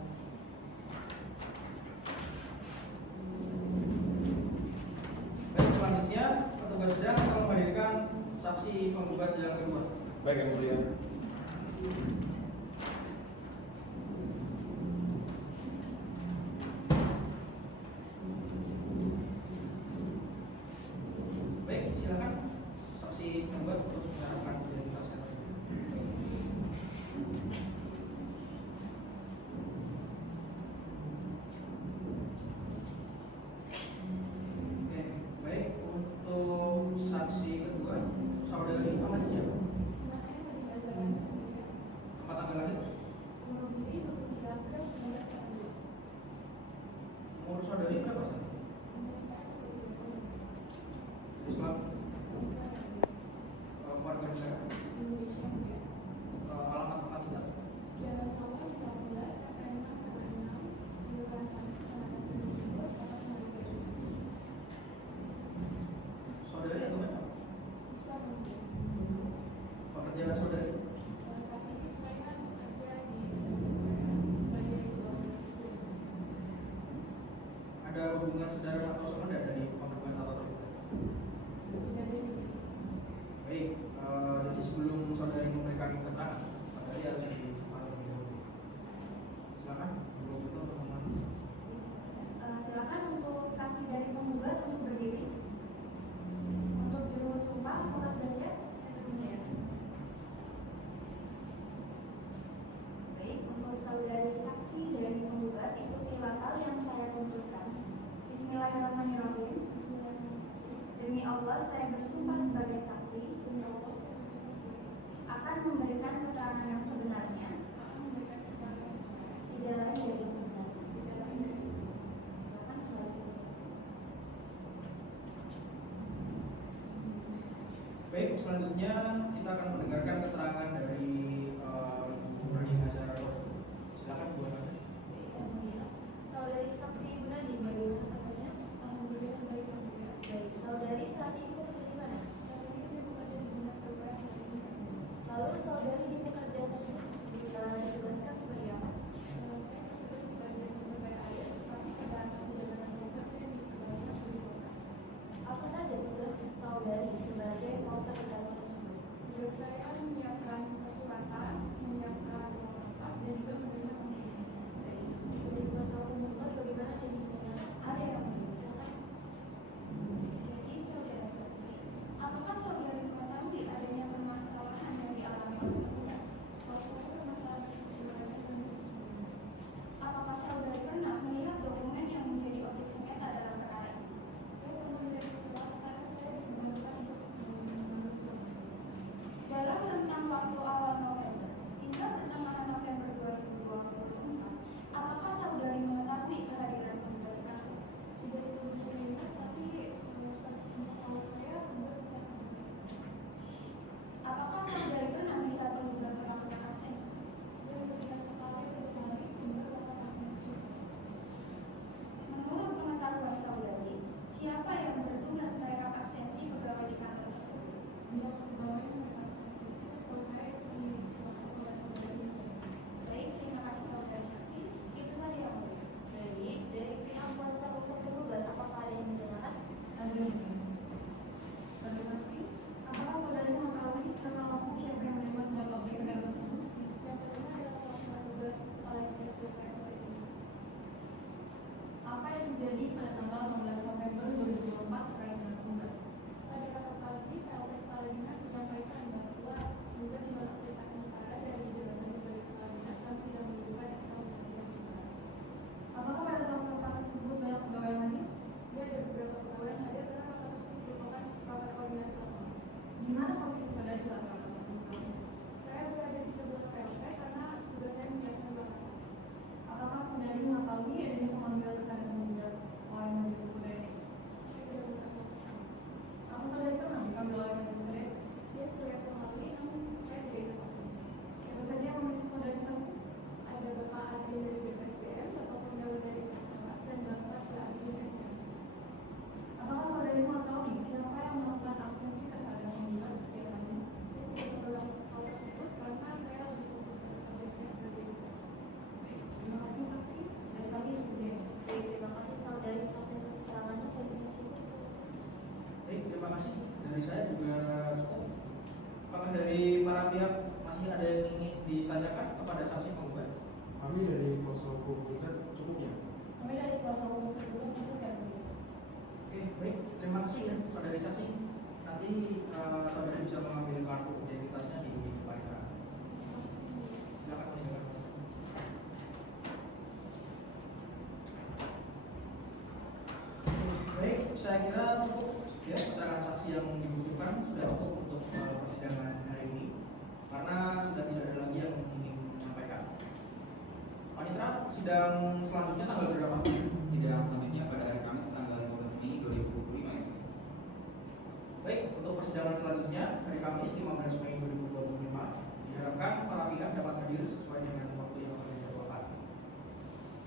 Baik, selanjutnya petugas sidang akan menghadirkan saksi penggugat yang kedua. Baik yang mulia. Baik, silakan saksi penggugat untuk menyampaikan identitasnya. Oke, baik untuk saksi kedua, saudari namanya siapa? Nama saya Marina Zarana. Tempat tanggal lahir? Bunuh diri 23 April 1992. Umur saudari berapa? Umur saya 23 tahun. Islam, warga negara, Indonesia Mulia. alamat tempat tinggal. Jalan Sawah 15 SPM 6 Kelurahan Sari, Kecamatan Sidoarjo, Kota Semarang. Saudari atau mana? Islam Mulia. Pekerjaan saudari? Saat ini saya bekerja di dinas PUPR sebagai pegawai dinas pendidikan. Ada hubungan saudara atau saudara dari penggugat atau tergugat? Tidak ada di Baik, jadi sebelum saudari memberikan keterangan, saudari harus disumpah terlebih dahulu. Silakan, untuk itu teman-teman. Silakan untuk saksi dari penggugat untuk berdiri. Untuk jurus sumpah, apakah sudah siap? Saya tunggu ya. Baik, untuk saudari saksi dari penggugat ikuti lafal yang saya tunjukkan. Bismillahirrahmanirrahim. Demi Allah, saya bersumpah sebagai saksi. Demi Allah, saya bersumpah sebagai saksi. Akan memberikan keterangan yang sebenarnya. Akan memberikan keterangan yang sebenarnya. Tidak lain dari yang sebenarnya. Tidak lain dari yang sebenarnya. Silakan selanjutnya. Baik, selanjutnya kita akan mendengarkan keterangan dari Ibu Regina Zarana. Silakan Bu Anda. Baik, yang mulia. Saudari saksi Ibu Nadi, bagaimana kabarnya? Alhamdulillah baik, yang mulia. Baik, saudari saat ini bekerja di mana? Saat ini saya bekerja di dinas PUPR. hukum kita cukupnya. Kami dari kuasa hukum tergugat cukup ya mulia. Oke, baik. Terima kasih ya, saudari saksi. Nanti saudari bisa mengambil kartu identitasnya di depan kanan. Silakan menunjukkan. Baik, saya kira cukup ya keterangan saksi yang dibutuhkan sudah cukup untuk persidangan hari ini karena sudah tidak ada lagi yang ingin menyampaikan. Panitra, sidang selanjutnya tanggal berapa? Sidang selanjutnya pada hari Kamis tanggal 15 Mei 2025 ya. Baik, untuk persidangan selanjutnya hari Kamis 15 Mei 2025 diharapkan para pihak dapat hadir sesuai dengan waktu yang telah ditentukan.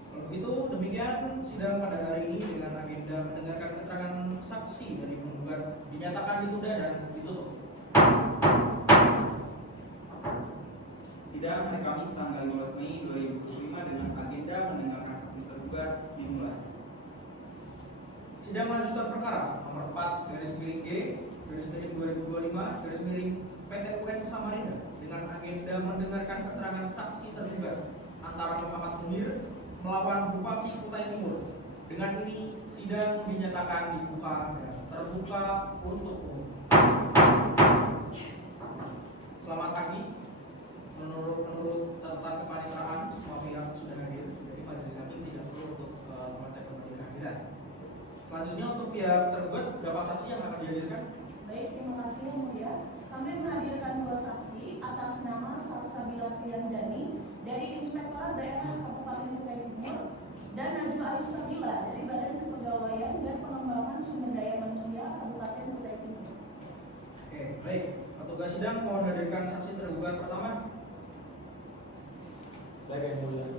Kalau begitu, demikian sidang pada hari ini dengan agenda mendengarkan keterangan saksi dari penggugat dinyatakan ditunda dan ditutup. Sidang hari Kamis tanggal 15 Mei 2025 dengan agenda mendengarkan saksi tergugat dimulai. Sidang lanjutan perkara nomor 4 garis miring G garis miring 2025 garis miring PT UN Samarinda dengan agenda mendengarkan keterangan saksi tergugat antara Muhammad Munir melawan Bupati Kutai Timur. Dengan ini sidang dinyatakan dibuka dan terbuka untuk umum. Selamat pagi. Menurut catatan kepanitraan semua pihak sudah hadir, jadi majelis hakim tidak perlu untuk mengecek kembali kehadiran. Selanjutnya untuk pihak tergugat berapa saksi yang akan dihadirkan? Baik, terima kasih yang mulia. Kami menghadirkan 2 saksi atas nama Salsabila Priyandani dari Inspektorat Daerah Kabupaten Kutai Timur dan Najwa Ayu Sabila dari Badan Kepegawaian dan Pengembangan Sumber Daya Manusia Kabupaten Kutai Timur. Oke, baik. Petugas sidang mohon hadirkan saksi tergugat pertama. Baik yang mulia.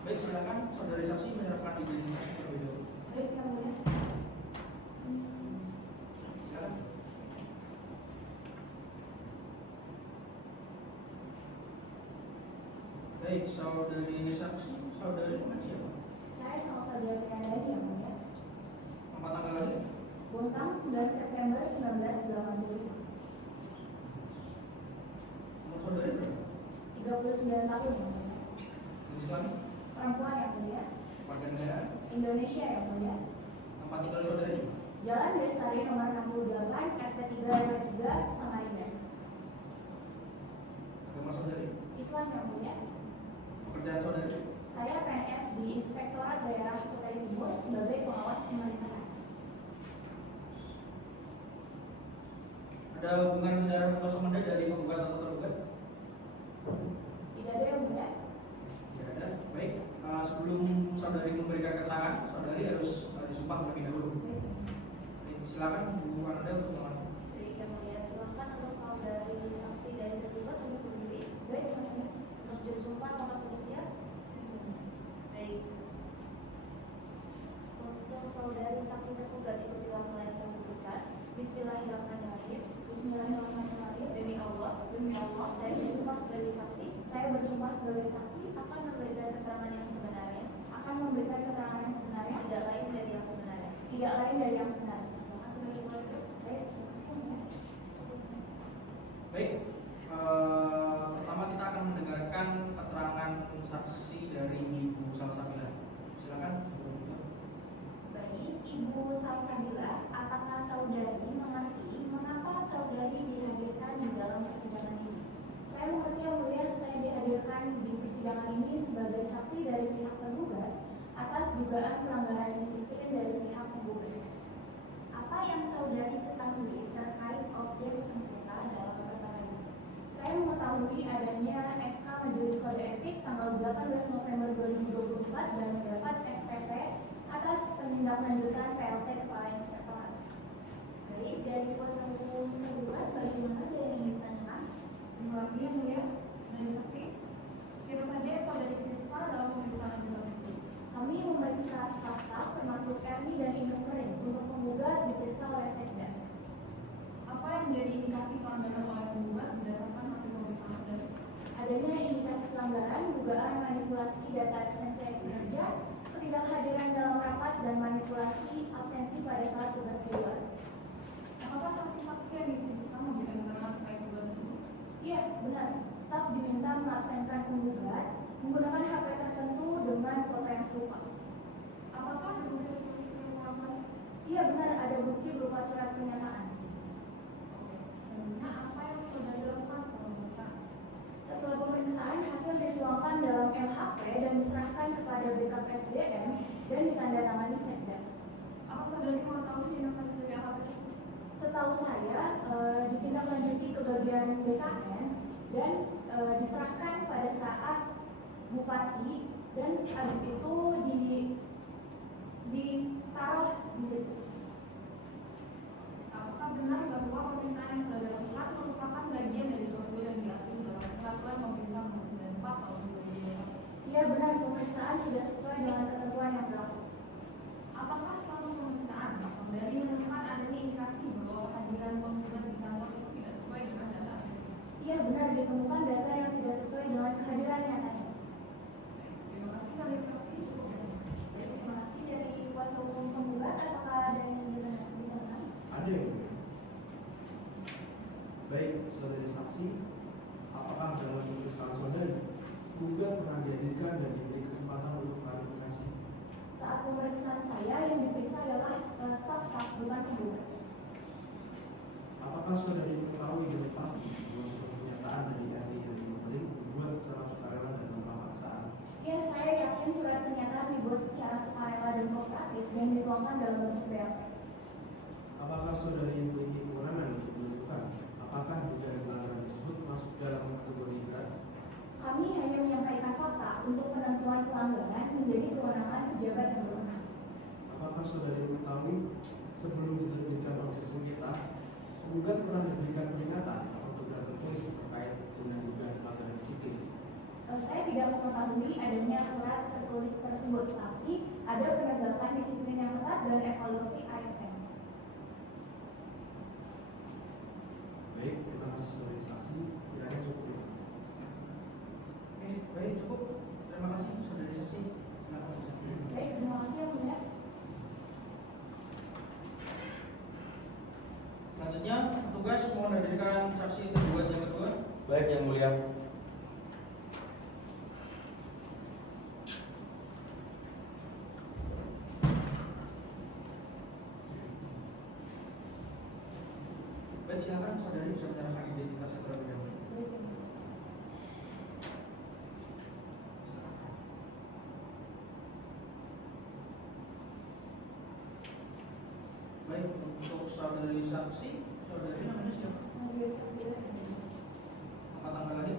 Baik, silakan saudari saksi menyerahkan identitas terlebih dahulu. Baik, yang mulia. Silakan. Baik, saudari saksi, saudari dengan siapa? Saya Salsabila Priyandani yang mulia. Tempat tanggal lahir? Bontang 9 September 1985. Umur saudari berapa? 39 tahun yang mulia. Jenis kelamin? Perempuan yang mulia. Warga negara? Indonesia yang mulia. Tempat tinggal saudari? Jalan Bestari nomor 68 RT 3 Samarinda. Agama saudari? Islam yang mulia. Pekerjaan saudari? Saya PNS di Inspektorat Daerah Kutai Timur sebagai pengawas pemerintahan. Ada hubungan sejarah atau semenda dari penggugat atau tergugat? Tidak ada yang mulia. Tidak ada. Baik, sebelum saudari memberikan keterangan, saudari harus disumpah terlebih dahulu. Baik, silakan Bu Anda untuk mengajukan. Baik yang mulia, silakan untuk saudari saksi dari tergugat untuk berdiri. Baik, yang mulia. Untuk juru sumpah apakah sudah siap? Baik. Untuk saudari saksi tergugat ikutilah mulai saya tunjukkan. Bismillahirrahmanirrahim. Bismillahirrahmanirrahim. Demi Allah, saya bersumpah sebagai saksi Saya bersumpah sebagai saksi akan memberikan keterangan yang sebenarnya, akan memberikan keterangan yang sebenarnya, tidak lain dari yang sebenarnya. tidak lain dari yang sebenarnya. Silakan kembali ke podium. Baik, terima kasih yang mulia. Baik, pertama kita akan mendengarkan keterangan saksi dari Ibu Salsabila. Silakan. Baik, Ibu Salsabila, apakah saudari mengerti mengapa saudari dihadirkan di dalam persidangan ini? Saya mengerti yang mulia, saya dihadirkan di persidangan ini sebagai saksi dari pihak tergugat atas dugaan pelanggaran disiplin dari pihak penggugat. Apa yang saudari ketahui terkait objek sengketa dalam perkara ini? Saya mengetahui adanya SK Majelis Kode Etik tanggal 18 November 2024 dan mendapat SPP atas penindaklanjutan PLT Kepala Inspektorat. Baik, dari kuasa hukum tergugat, bagaimana ada yang ingin ditanyakan? Terima kasih yang mulia. Majelis saksi, siapa saja yang saudari periksa dalam pemeriksaan kita tersebut? Kami memeriksa staf-staf termasuk Erni dan Indukering untuk penggugat diperiksa oleh Sekda. Apa yang menjadi indikasi pelanggaran oleh penggugat berdasarkan hasil pemeriksaan saudari? Adanya indikasi pelanggaran, dugaan manipulasi data absensi kinerja, ketidakhadiran dalam rapat dan manipulasi absensi pada saat tugas di luar. Apakah saksi-saksi yang diperiksa memberikan keterangan terkait dugaan tersebut? Iya, benar. Staf diminta mengabsenkan penggugat menggunakan HP tertentu dengan foto yang serupa. Apakah ada bukti tertulis yang melakukan? Iya, benar. Ada bukti berupa surat pernyataan. Selanjutnya, apa yang saudara lakukan setelah pemeriksaan? Setelah pemeriksaan, hasil dituangkan dalam LHP dan diserahkan kepada BKPSDM dan ditandatangani Sekda. Apa saudari mengetahui tindak lanjut dari AHP tersebut? Setahu saya, ditindaklanjuti ke bagian BKN dan diserahkan pada saat Bupati dan habis itu ditaruh di situ. Apakah benar bahwa pemeriksaan yang saudara lakukan merupakan bagian dari prosedur yang diatur dalam Peraturan Pemerintah Nomor 94 Tahun 2021? Iya, benar. Pemeriksaan sudah sesuai dengan ketentuan yang berlaku. Apakah selama pemeriksaan saudari menemukan adanya indikasi bahwa kehadiran penggugat di kantor itu tidak sesuai dengan data? Iya, benar. Ditemukan data yang tidak sesuai dengan kehadiran nyatanya. Terima kasih saudari saksi, cukup ya. Terima kasih. Dari kuasa hukum penggugat, apakah ada yang ditanyakan? Ada yang mulia. Baik, saudari saksi, apakah dalam pemeriksaan saudari gugat pernah dihadirkan dan diberi kesempatan untuk klarifikasi? Saat pemeriksaan saya yang diperiksa adalah staf, bukan penggugat. Apakah saudari mengetahui dengan pasti bahwa surat pernyataan dari ahli dan menteri dibuat secara sukarela dan tanpa paksaan? Ya, saya yakin surat pernyataan dibuat secara sukarela dan kooperatif dan dituangkan dalam bentuk BAP. Apakah saudari memiliki kewenangan untuk menentukan apakah dugaan pelanggaran tersebut masuk dalam kategori berat? Kami hanya menyampaikan fakta untuk penentuan pelanggaran menjadi kewenangan pejabat yang berwenang. Apakah saudari mengetahui sebelum diterbitkan proses sengketa, penggugat pernah diberikan peringatan atau teguran tertulis terkait dengan dugaan pelanggaran sipil? Saya tidak mengetahui adanya surat tertulis tersebut, tapi ada penegakan disiplin yang ketat dan evaluasi ASN. Baik, terima kasih saudari saksi. Kiranya cukup. Oke, baik, cukup. Terima kasih saudari saksi. Silakan. Baik, terima kasih yang mulia. Selanjutnya, petugas mohon hadirkan saksi tergugat yang kedua. Baik yang mulia. Baik, silakan saudari bisa menyerahkan identitasnya terlebih dahulu. Baik, yang mulia. Baik, untuk saudari saksi, saudari namanya siapa? Najwa Safira, yang mulia. Angkat tanggal lahir.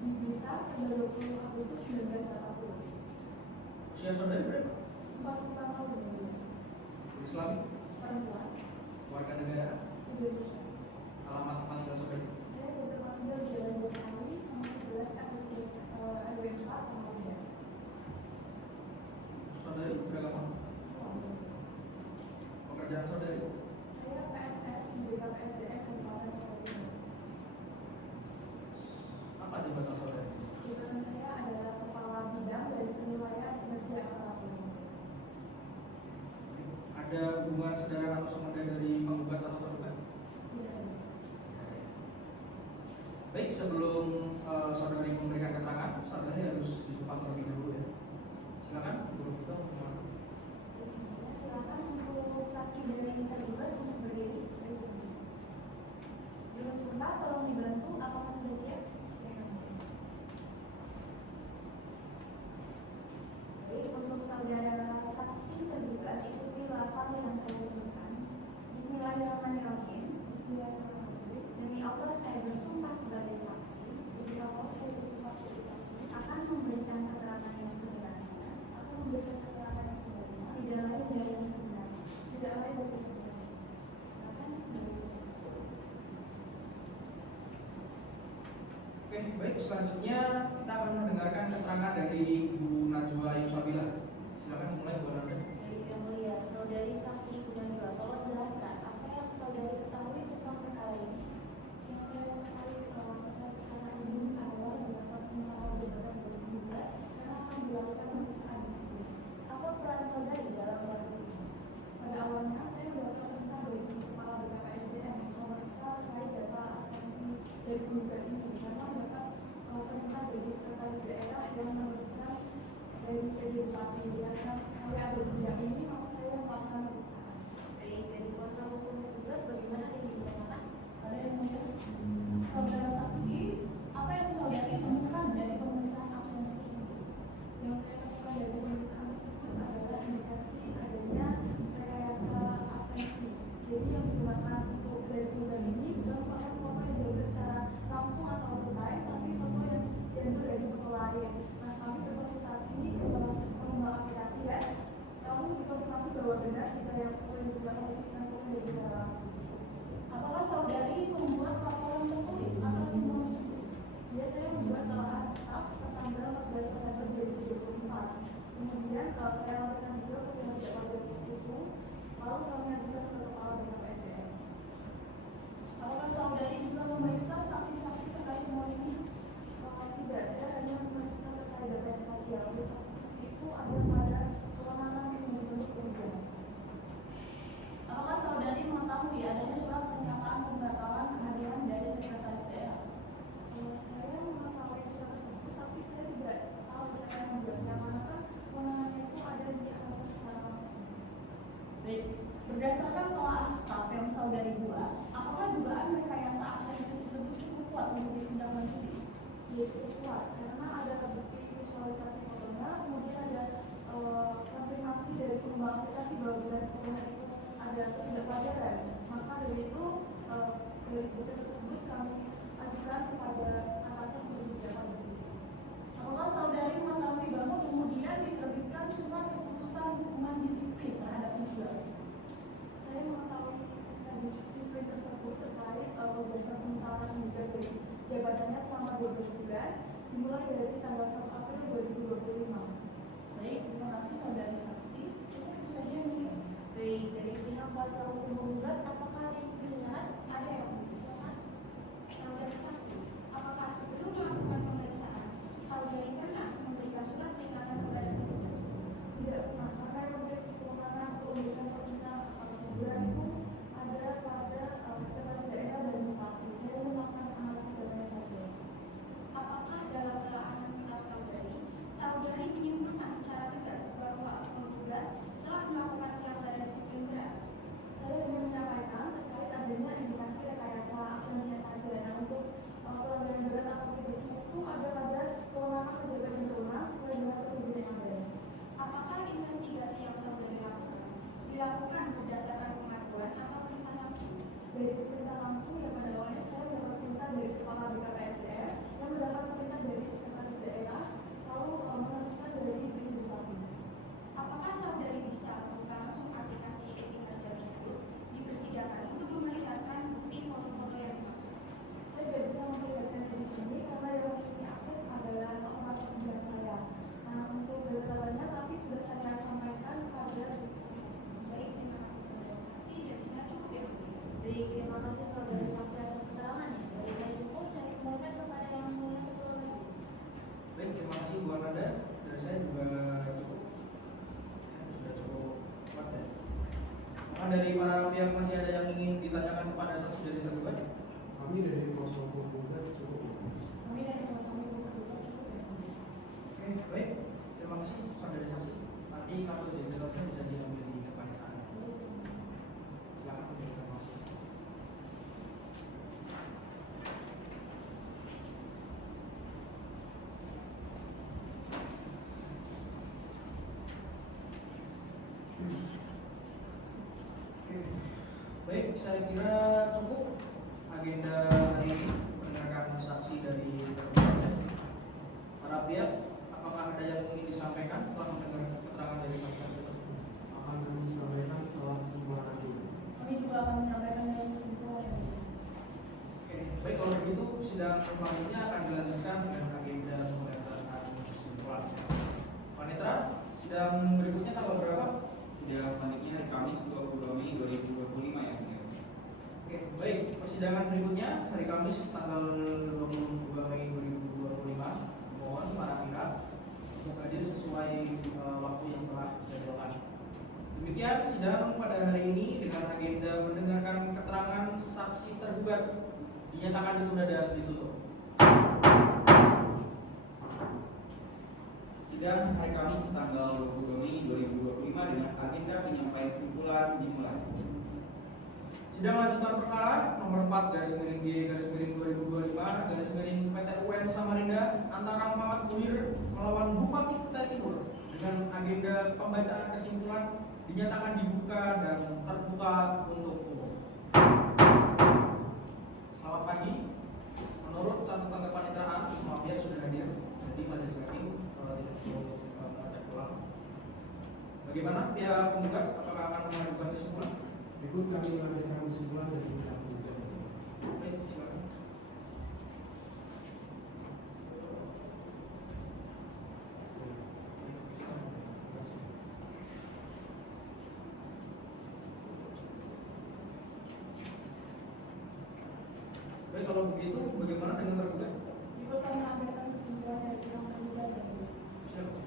Dibuka tanggal 20 Agustus 1980. Usia saudari berapa? 44 tahun, yang mulia. Islam, Perempuan, warga negara, Indonesia. alamat tempat tinggal saudari. Saya bertempat tinggal di Jalan Bosari, nomor 11 RW 4 sama Uda. Saudari beragama, Islam. pekerjaan saudari. Saya PNS di BKPSDM Kabupaten Sukabumi. Apa jabatan saudari? Jabatan saya adalah Kepala Bidang dari Penilaian Kinerja Aparatur. Ada hubungan saudara atau semada dari penggugat atau tergugat? Tidak ada. Baik, sebelum saudari memberikan keterangan, saudari harus disumpah terlebih dahulu ya. Silakan, guru kita mohon. Silakan untuk saksi dari tergugat untuk berdiri. Juru sumpah tolong dibantu. Apakah sudah siap? Silakan. Baik, untuk saudara saksi tergugat ikuti lafal yang saya berikan. Bismillahirrahmanirrahim. Bismillahirrahmanirrahim. Demi Allah saya bersumpah sebagai saksi. Demi Allah saya bersumpah sebagai saksi akan memberikan keterangan yang sebenarnya. Akan memberikan keterangan yang sebenarnya. Tidak lain dari yang sebenarnya. Tidak lain dari yang sebenarnya. Silakan. Oke, baik. Selanjutnya kita akan mendengarkan keterangan dari Ibu Najwa Yusabila. Silakan dimulai, Bu Najwa. Baik, yang mulia, saudari saksi Ibu Najwa, tolong jelaskan apa yang saudari ketahui tentang perkara ini. Yang saya ketahui terkait perkara ini adalah dengan saksi mengawal jabatan dari penggugat karena akan dilakukan pemeriksaan disiplin. Apa peran saudari dalam proses ini? Pada awalnya saya mendapat perintah dari Kepala BKPSDM penggugat ini karena dapat perintah dari sekretaris daerah yang meneruskan dari PJ Bupati. Karena saya ada di bidang ini, maka saya melakukan pemeriksaan. Baik, dari kuasa hukum tergugat bagaimana yang ditanyakan? Ada yang mulia? Saudara saksi, apa yang saudari temukan dari pemeriksaan absensi tersebut? Yang saya temukan dari pemeriksaan tersebut adalah indikasi adanya rekayasa absensi. Jadi yang digunakan untuk dari penggugat ini bukan merupakan foto yang diambil secara langsung atau online, tapi foto yang diambil dari foto lain. Nah, kami berkonsultasi ke pengembang aplikasi ya. Kami dikonfirmasi bahwa benar jika yang foto yang digunakan untuk foto yang diambil secara langsung. Apakah saudari membuat laporan tertulis atas temuan tersebut? Ya, saya membuat telaah staf tertanggal 14 November 2024. Kemudian saya laporkan juga ke pihak Jakpro itu, lalu kami ajukan ke kepala BKPSDM. Apakah saudari juga memeriksa saksi-saksi terkait temuan ini? Tidak, saya hanya memeriksa terkait data saja. Untuk saksi-saksi itu ada pada kewenangan yang membentuk penggugat. Apakah saudari mengetahui adanya surat pernyataan pembatalan kehadiran dari sekretaris daerah? Saya mengetahui surat tersebut, tapi saya tidak tahu siapa yang membuatnya, karena kewenangannya itu ada di atas secara langsung. Baik, berdasarkan telaah staf yang saudari buat, apakah dugaan rekayasa absensi tersebut cukup kuat untuk ditindaklanjuti? Ya, cukup kuat, karena ada bukti visualisasi fotonya, kemudian ada konfirmasi dari pengembang aplikasi bahwa benar fotonya itu ada ketidakwajaran. Maka dari itu, dari bukti tersebut kami ajukan kepada atasan untuk dijaga. Apakah saudari mengetahui bahwa kemudian diterbitkan surat keputusan hukuman disiplin terhadap penggugat? Saya mengetahui SK disiplin tersebut terkait kegiatan sementara penggugat dari jabatannya selama 12 bulan dimulai dari tanggal 1 April 2025. Baik, terima kasih saudari saksi. Cukup itu saja nih. Baik, dari pihak kuasa hukum penggugat, apakah ada yang bertanya? Ada yang bertanya? Saudari saksi, apakah sebelum melakukan pemeriksaan, saudari pernah memberikan surat peringatan kepada penggugat? Tidak pernah, karena yang memberi kewenangan untuk memberikan perintah atau teguran itu ada pada sekretaris daerah dan bupati. Saya melakukan analisis datanya saja. Apakah dalam telaah staf saudari, saudari menyimpulkan secara tegas bahwa penggugat telah melakukan pelanggaran disiplin berat? Saya hanya menyampaikan terkait adanya indikasi rekayasa absensinya saja. Nah, untuk pelanggaran berat atau tidak itu ada pada kewenangan pejabat yang berwenang sesuai dengan prosedur yang ada. Apakah investigasi yang saudari lakukan dilakukan berdasarkan pengakuan atau perintah langsung? Dari perintah langsung yang pada awalnya saya mendapat perintah dari kepala BKPSDM yang mendapat perintah dari sekretaris daerah lalu meneruskan dari PJ Bupati. Apakah saudari bisa membuka langsung aplikasi e-kinerja tersebut di persidangan untuk memperlihatkan bukti foto-foto yang dimaksud? Saya tidak bisa memperlihatkan di sini karena yang memiliki akses adalah orang pekerjaan saya. Nah, untuk data-datanya tapi sudah saya sampaikan pada Baik, terima kasih saudari saksi. Dari saya cukup ya, mulia. Baik, terima kasih saudari saksi atas keterangannya. Dari saya cukup, saya kembalikan kepada yang mulia ketua majelis. Baik, terima kasih Bu Amanda. Dari saya juga cukup. Sudah cukup kuat ya. Apakah dari para pihak masih ada yang ingin ditanyakan kepada saksi dari tergugat? Kami dari kuasa hukum penggugat cukup. Kami dari kuasa hukum tergugat cukup ya. Oke, baik. Terima kasih saudari saksi. Nanti kartu identitasnya bisa diambil di kepanitiaan. Silakan memberikan waktu. Oke. Baik, saya kira cukup agenda hari ini mendengarkan saksi dari tergugat. Para pihak, apakah ada yang ingin disampaikan setelah mendengar keterangan dari saksi tersebut? Akan kami sampaikan setelah kesimpulan nanti. Kami juga akan menyampaikan dari kesimpulan yang mulia. Oke, baik kalau begitu sidang selanjutnya akan dilanjutkan dengan agenda pembacaan kesimpulan. Panitra, sidang berikutnya tanggal berapa? Sidang selanjutnya hari Kamis 22 Mei 2025 ya. Oke, baik. Persidangan berikutnya hari Kamis tanggal 22 Mei 2025. Mohon para pihak untuk hadir sesuai waktu yang telah dijadwalkan. Demikian sidang pada hari ini dengan agenda mendengarkan keterangan saksi tergugat dinyatakan ditunda dan ditutup. Sidang hari Kamis tanggal 20 Mei 2025 dengan agenda penyampaian kesimpulan dimulai. Sidang lanjutan perkara nomor 4 garis miring G garis miring 2025 garis miring PT UN Samarinda antara Muhammad Buhir melawan Bupati Kutai Timur dengan agenda pembacaan kesimpulan dinyatakan dibuka dan terbuka untuk umum. Selamat pagi. Menurut catatan kepaniteraan, semua pihak sudah hadir. Jadi majelis hakim tidak perlu mengajak ulang. Bagaimana pihak penggugat? Apakah akan mengajukan kesimpulan? Berikut kami mengajukan kesimpulan dari pihak penggugat. Baik, silakan. Baik, kalau begitu bagaimana dengan tergugat? Berikut kami mengajukan kesimpulan dari pihak penggugat. Silakan.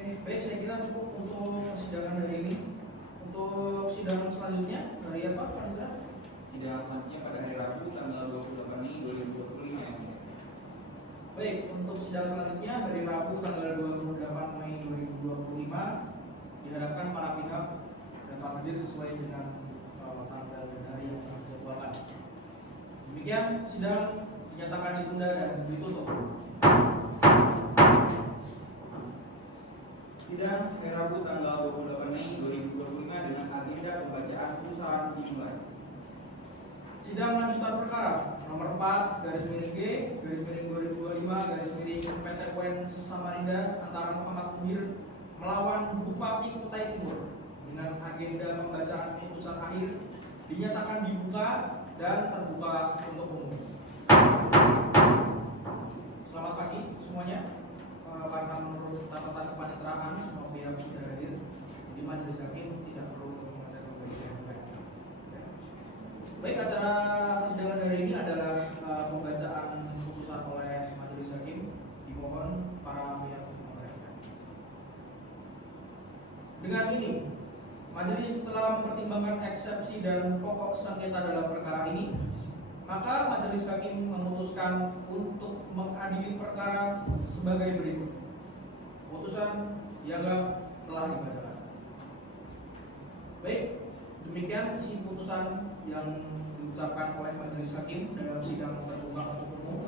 Oke, baik, saya kira cukup untuk persidangan hari ini. Untuk sidang selanjutnya hari apa, Pak Indra? Sidang selanjutnya pada hari Rabu tanggal 28 Mei 2025 yang mulia. Baik, untuk sidang selanjutnya hari Rabu tanggal 28 Mei 2025 diharapkan para pihak dapat hadir sesuai dengan tanggal dan hari yang telah dijadwalkan. Demikian sidang dinyatakan ditunda dan ditutup. Sidang hari Rabu tanggal 28 Mei 2025 dengan agenda pembacaan putusan dimulai. Sidang lanjutan perkara nomor 4 garis miring G garis miring 2025 garis miring PT UN Samarinda antara Muhammad Buhir melawan Bupati Kutai Timur dengan agenda pembacaan putusan akhir dinyatakan dibuka dan terbuka untuk umum. Selamat pagi semuanya. Karena menurut catatan kepaniteraan semua pihak sudah hadir, jadi majelis hakim tidak perlu mengajukan pembacaan. Baik, acara persidangan hari ini adalah pembacaan putusan oleh majelis hakim. Dimohon para pihak untuk memperhatikan. Dengan ini, majelis telah mempertimbangkan eksepsi dan pokok sengketa dalam perkara ini. Maka majelis hakim memutuskan untuk mengadili perkara sebagai berikut. Putusan dianggap telah dibacakan. Baik, demikian isi putusan yang diucapkan oleh majelis hakim dalam sidang terbuka untuk umum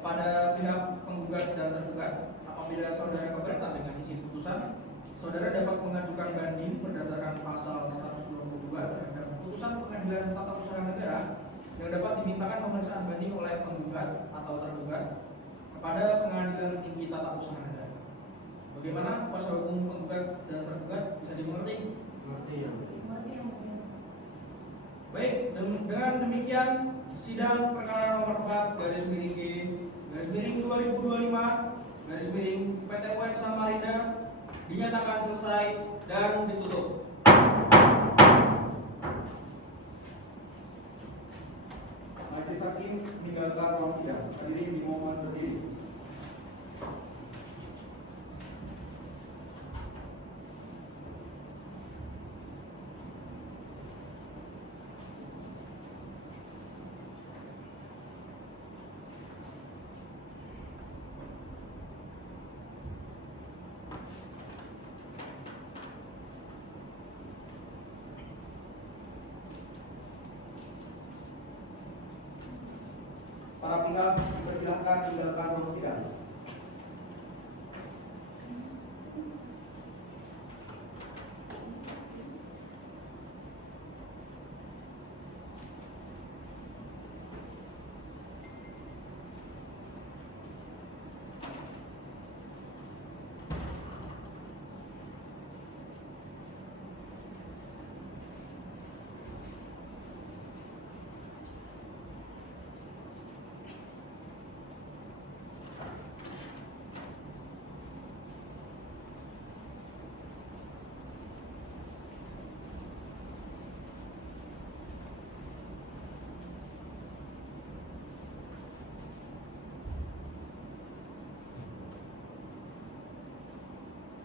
kepada pihak penggugat dan tergugat. Apabila saudara keberatan dengan isi putusan, saudara dapat mengajukan banding berdasarkan pasal 122 terhadap putusan pengadilan tata usaha negara yang dapat dimintakan pemeriksaan banding oleh penggugat atau tergugat kepada Pengadilan Tinggi Tata Usaha Negara. Bagaimana kuasa hukum penggugat dan tergugat, bisa dimengerti? Mengerti yang mulia. Baik, dengan demikian sidang perkara nomor 4 garis miring G garis miring 2025 garis miring PT UN Samarinda dinyatakan selesai dan ditutup. Majelis hakim meninggalkan ruang sidang. Hadirin dimohon berdiri. Para pihak dipersilahkan meninggalkan ruang sidang.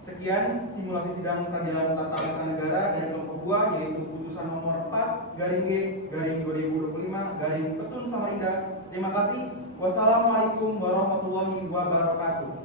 Sekian simulasi sidang peradilan tata usaha negara dari kelompok 2, yaitu putusan nomor 4/G/2025/Petun Samarinda. Terima kasih. Wassalamualaikum warahmatullahi wabarakatuh.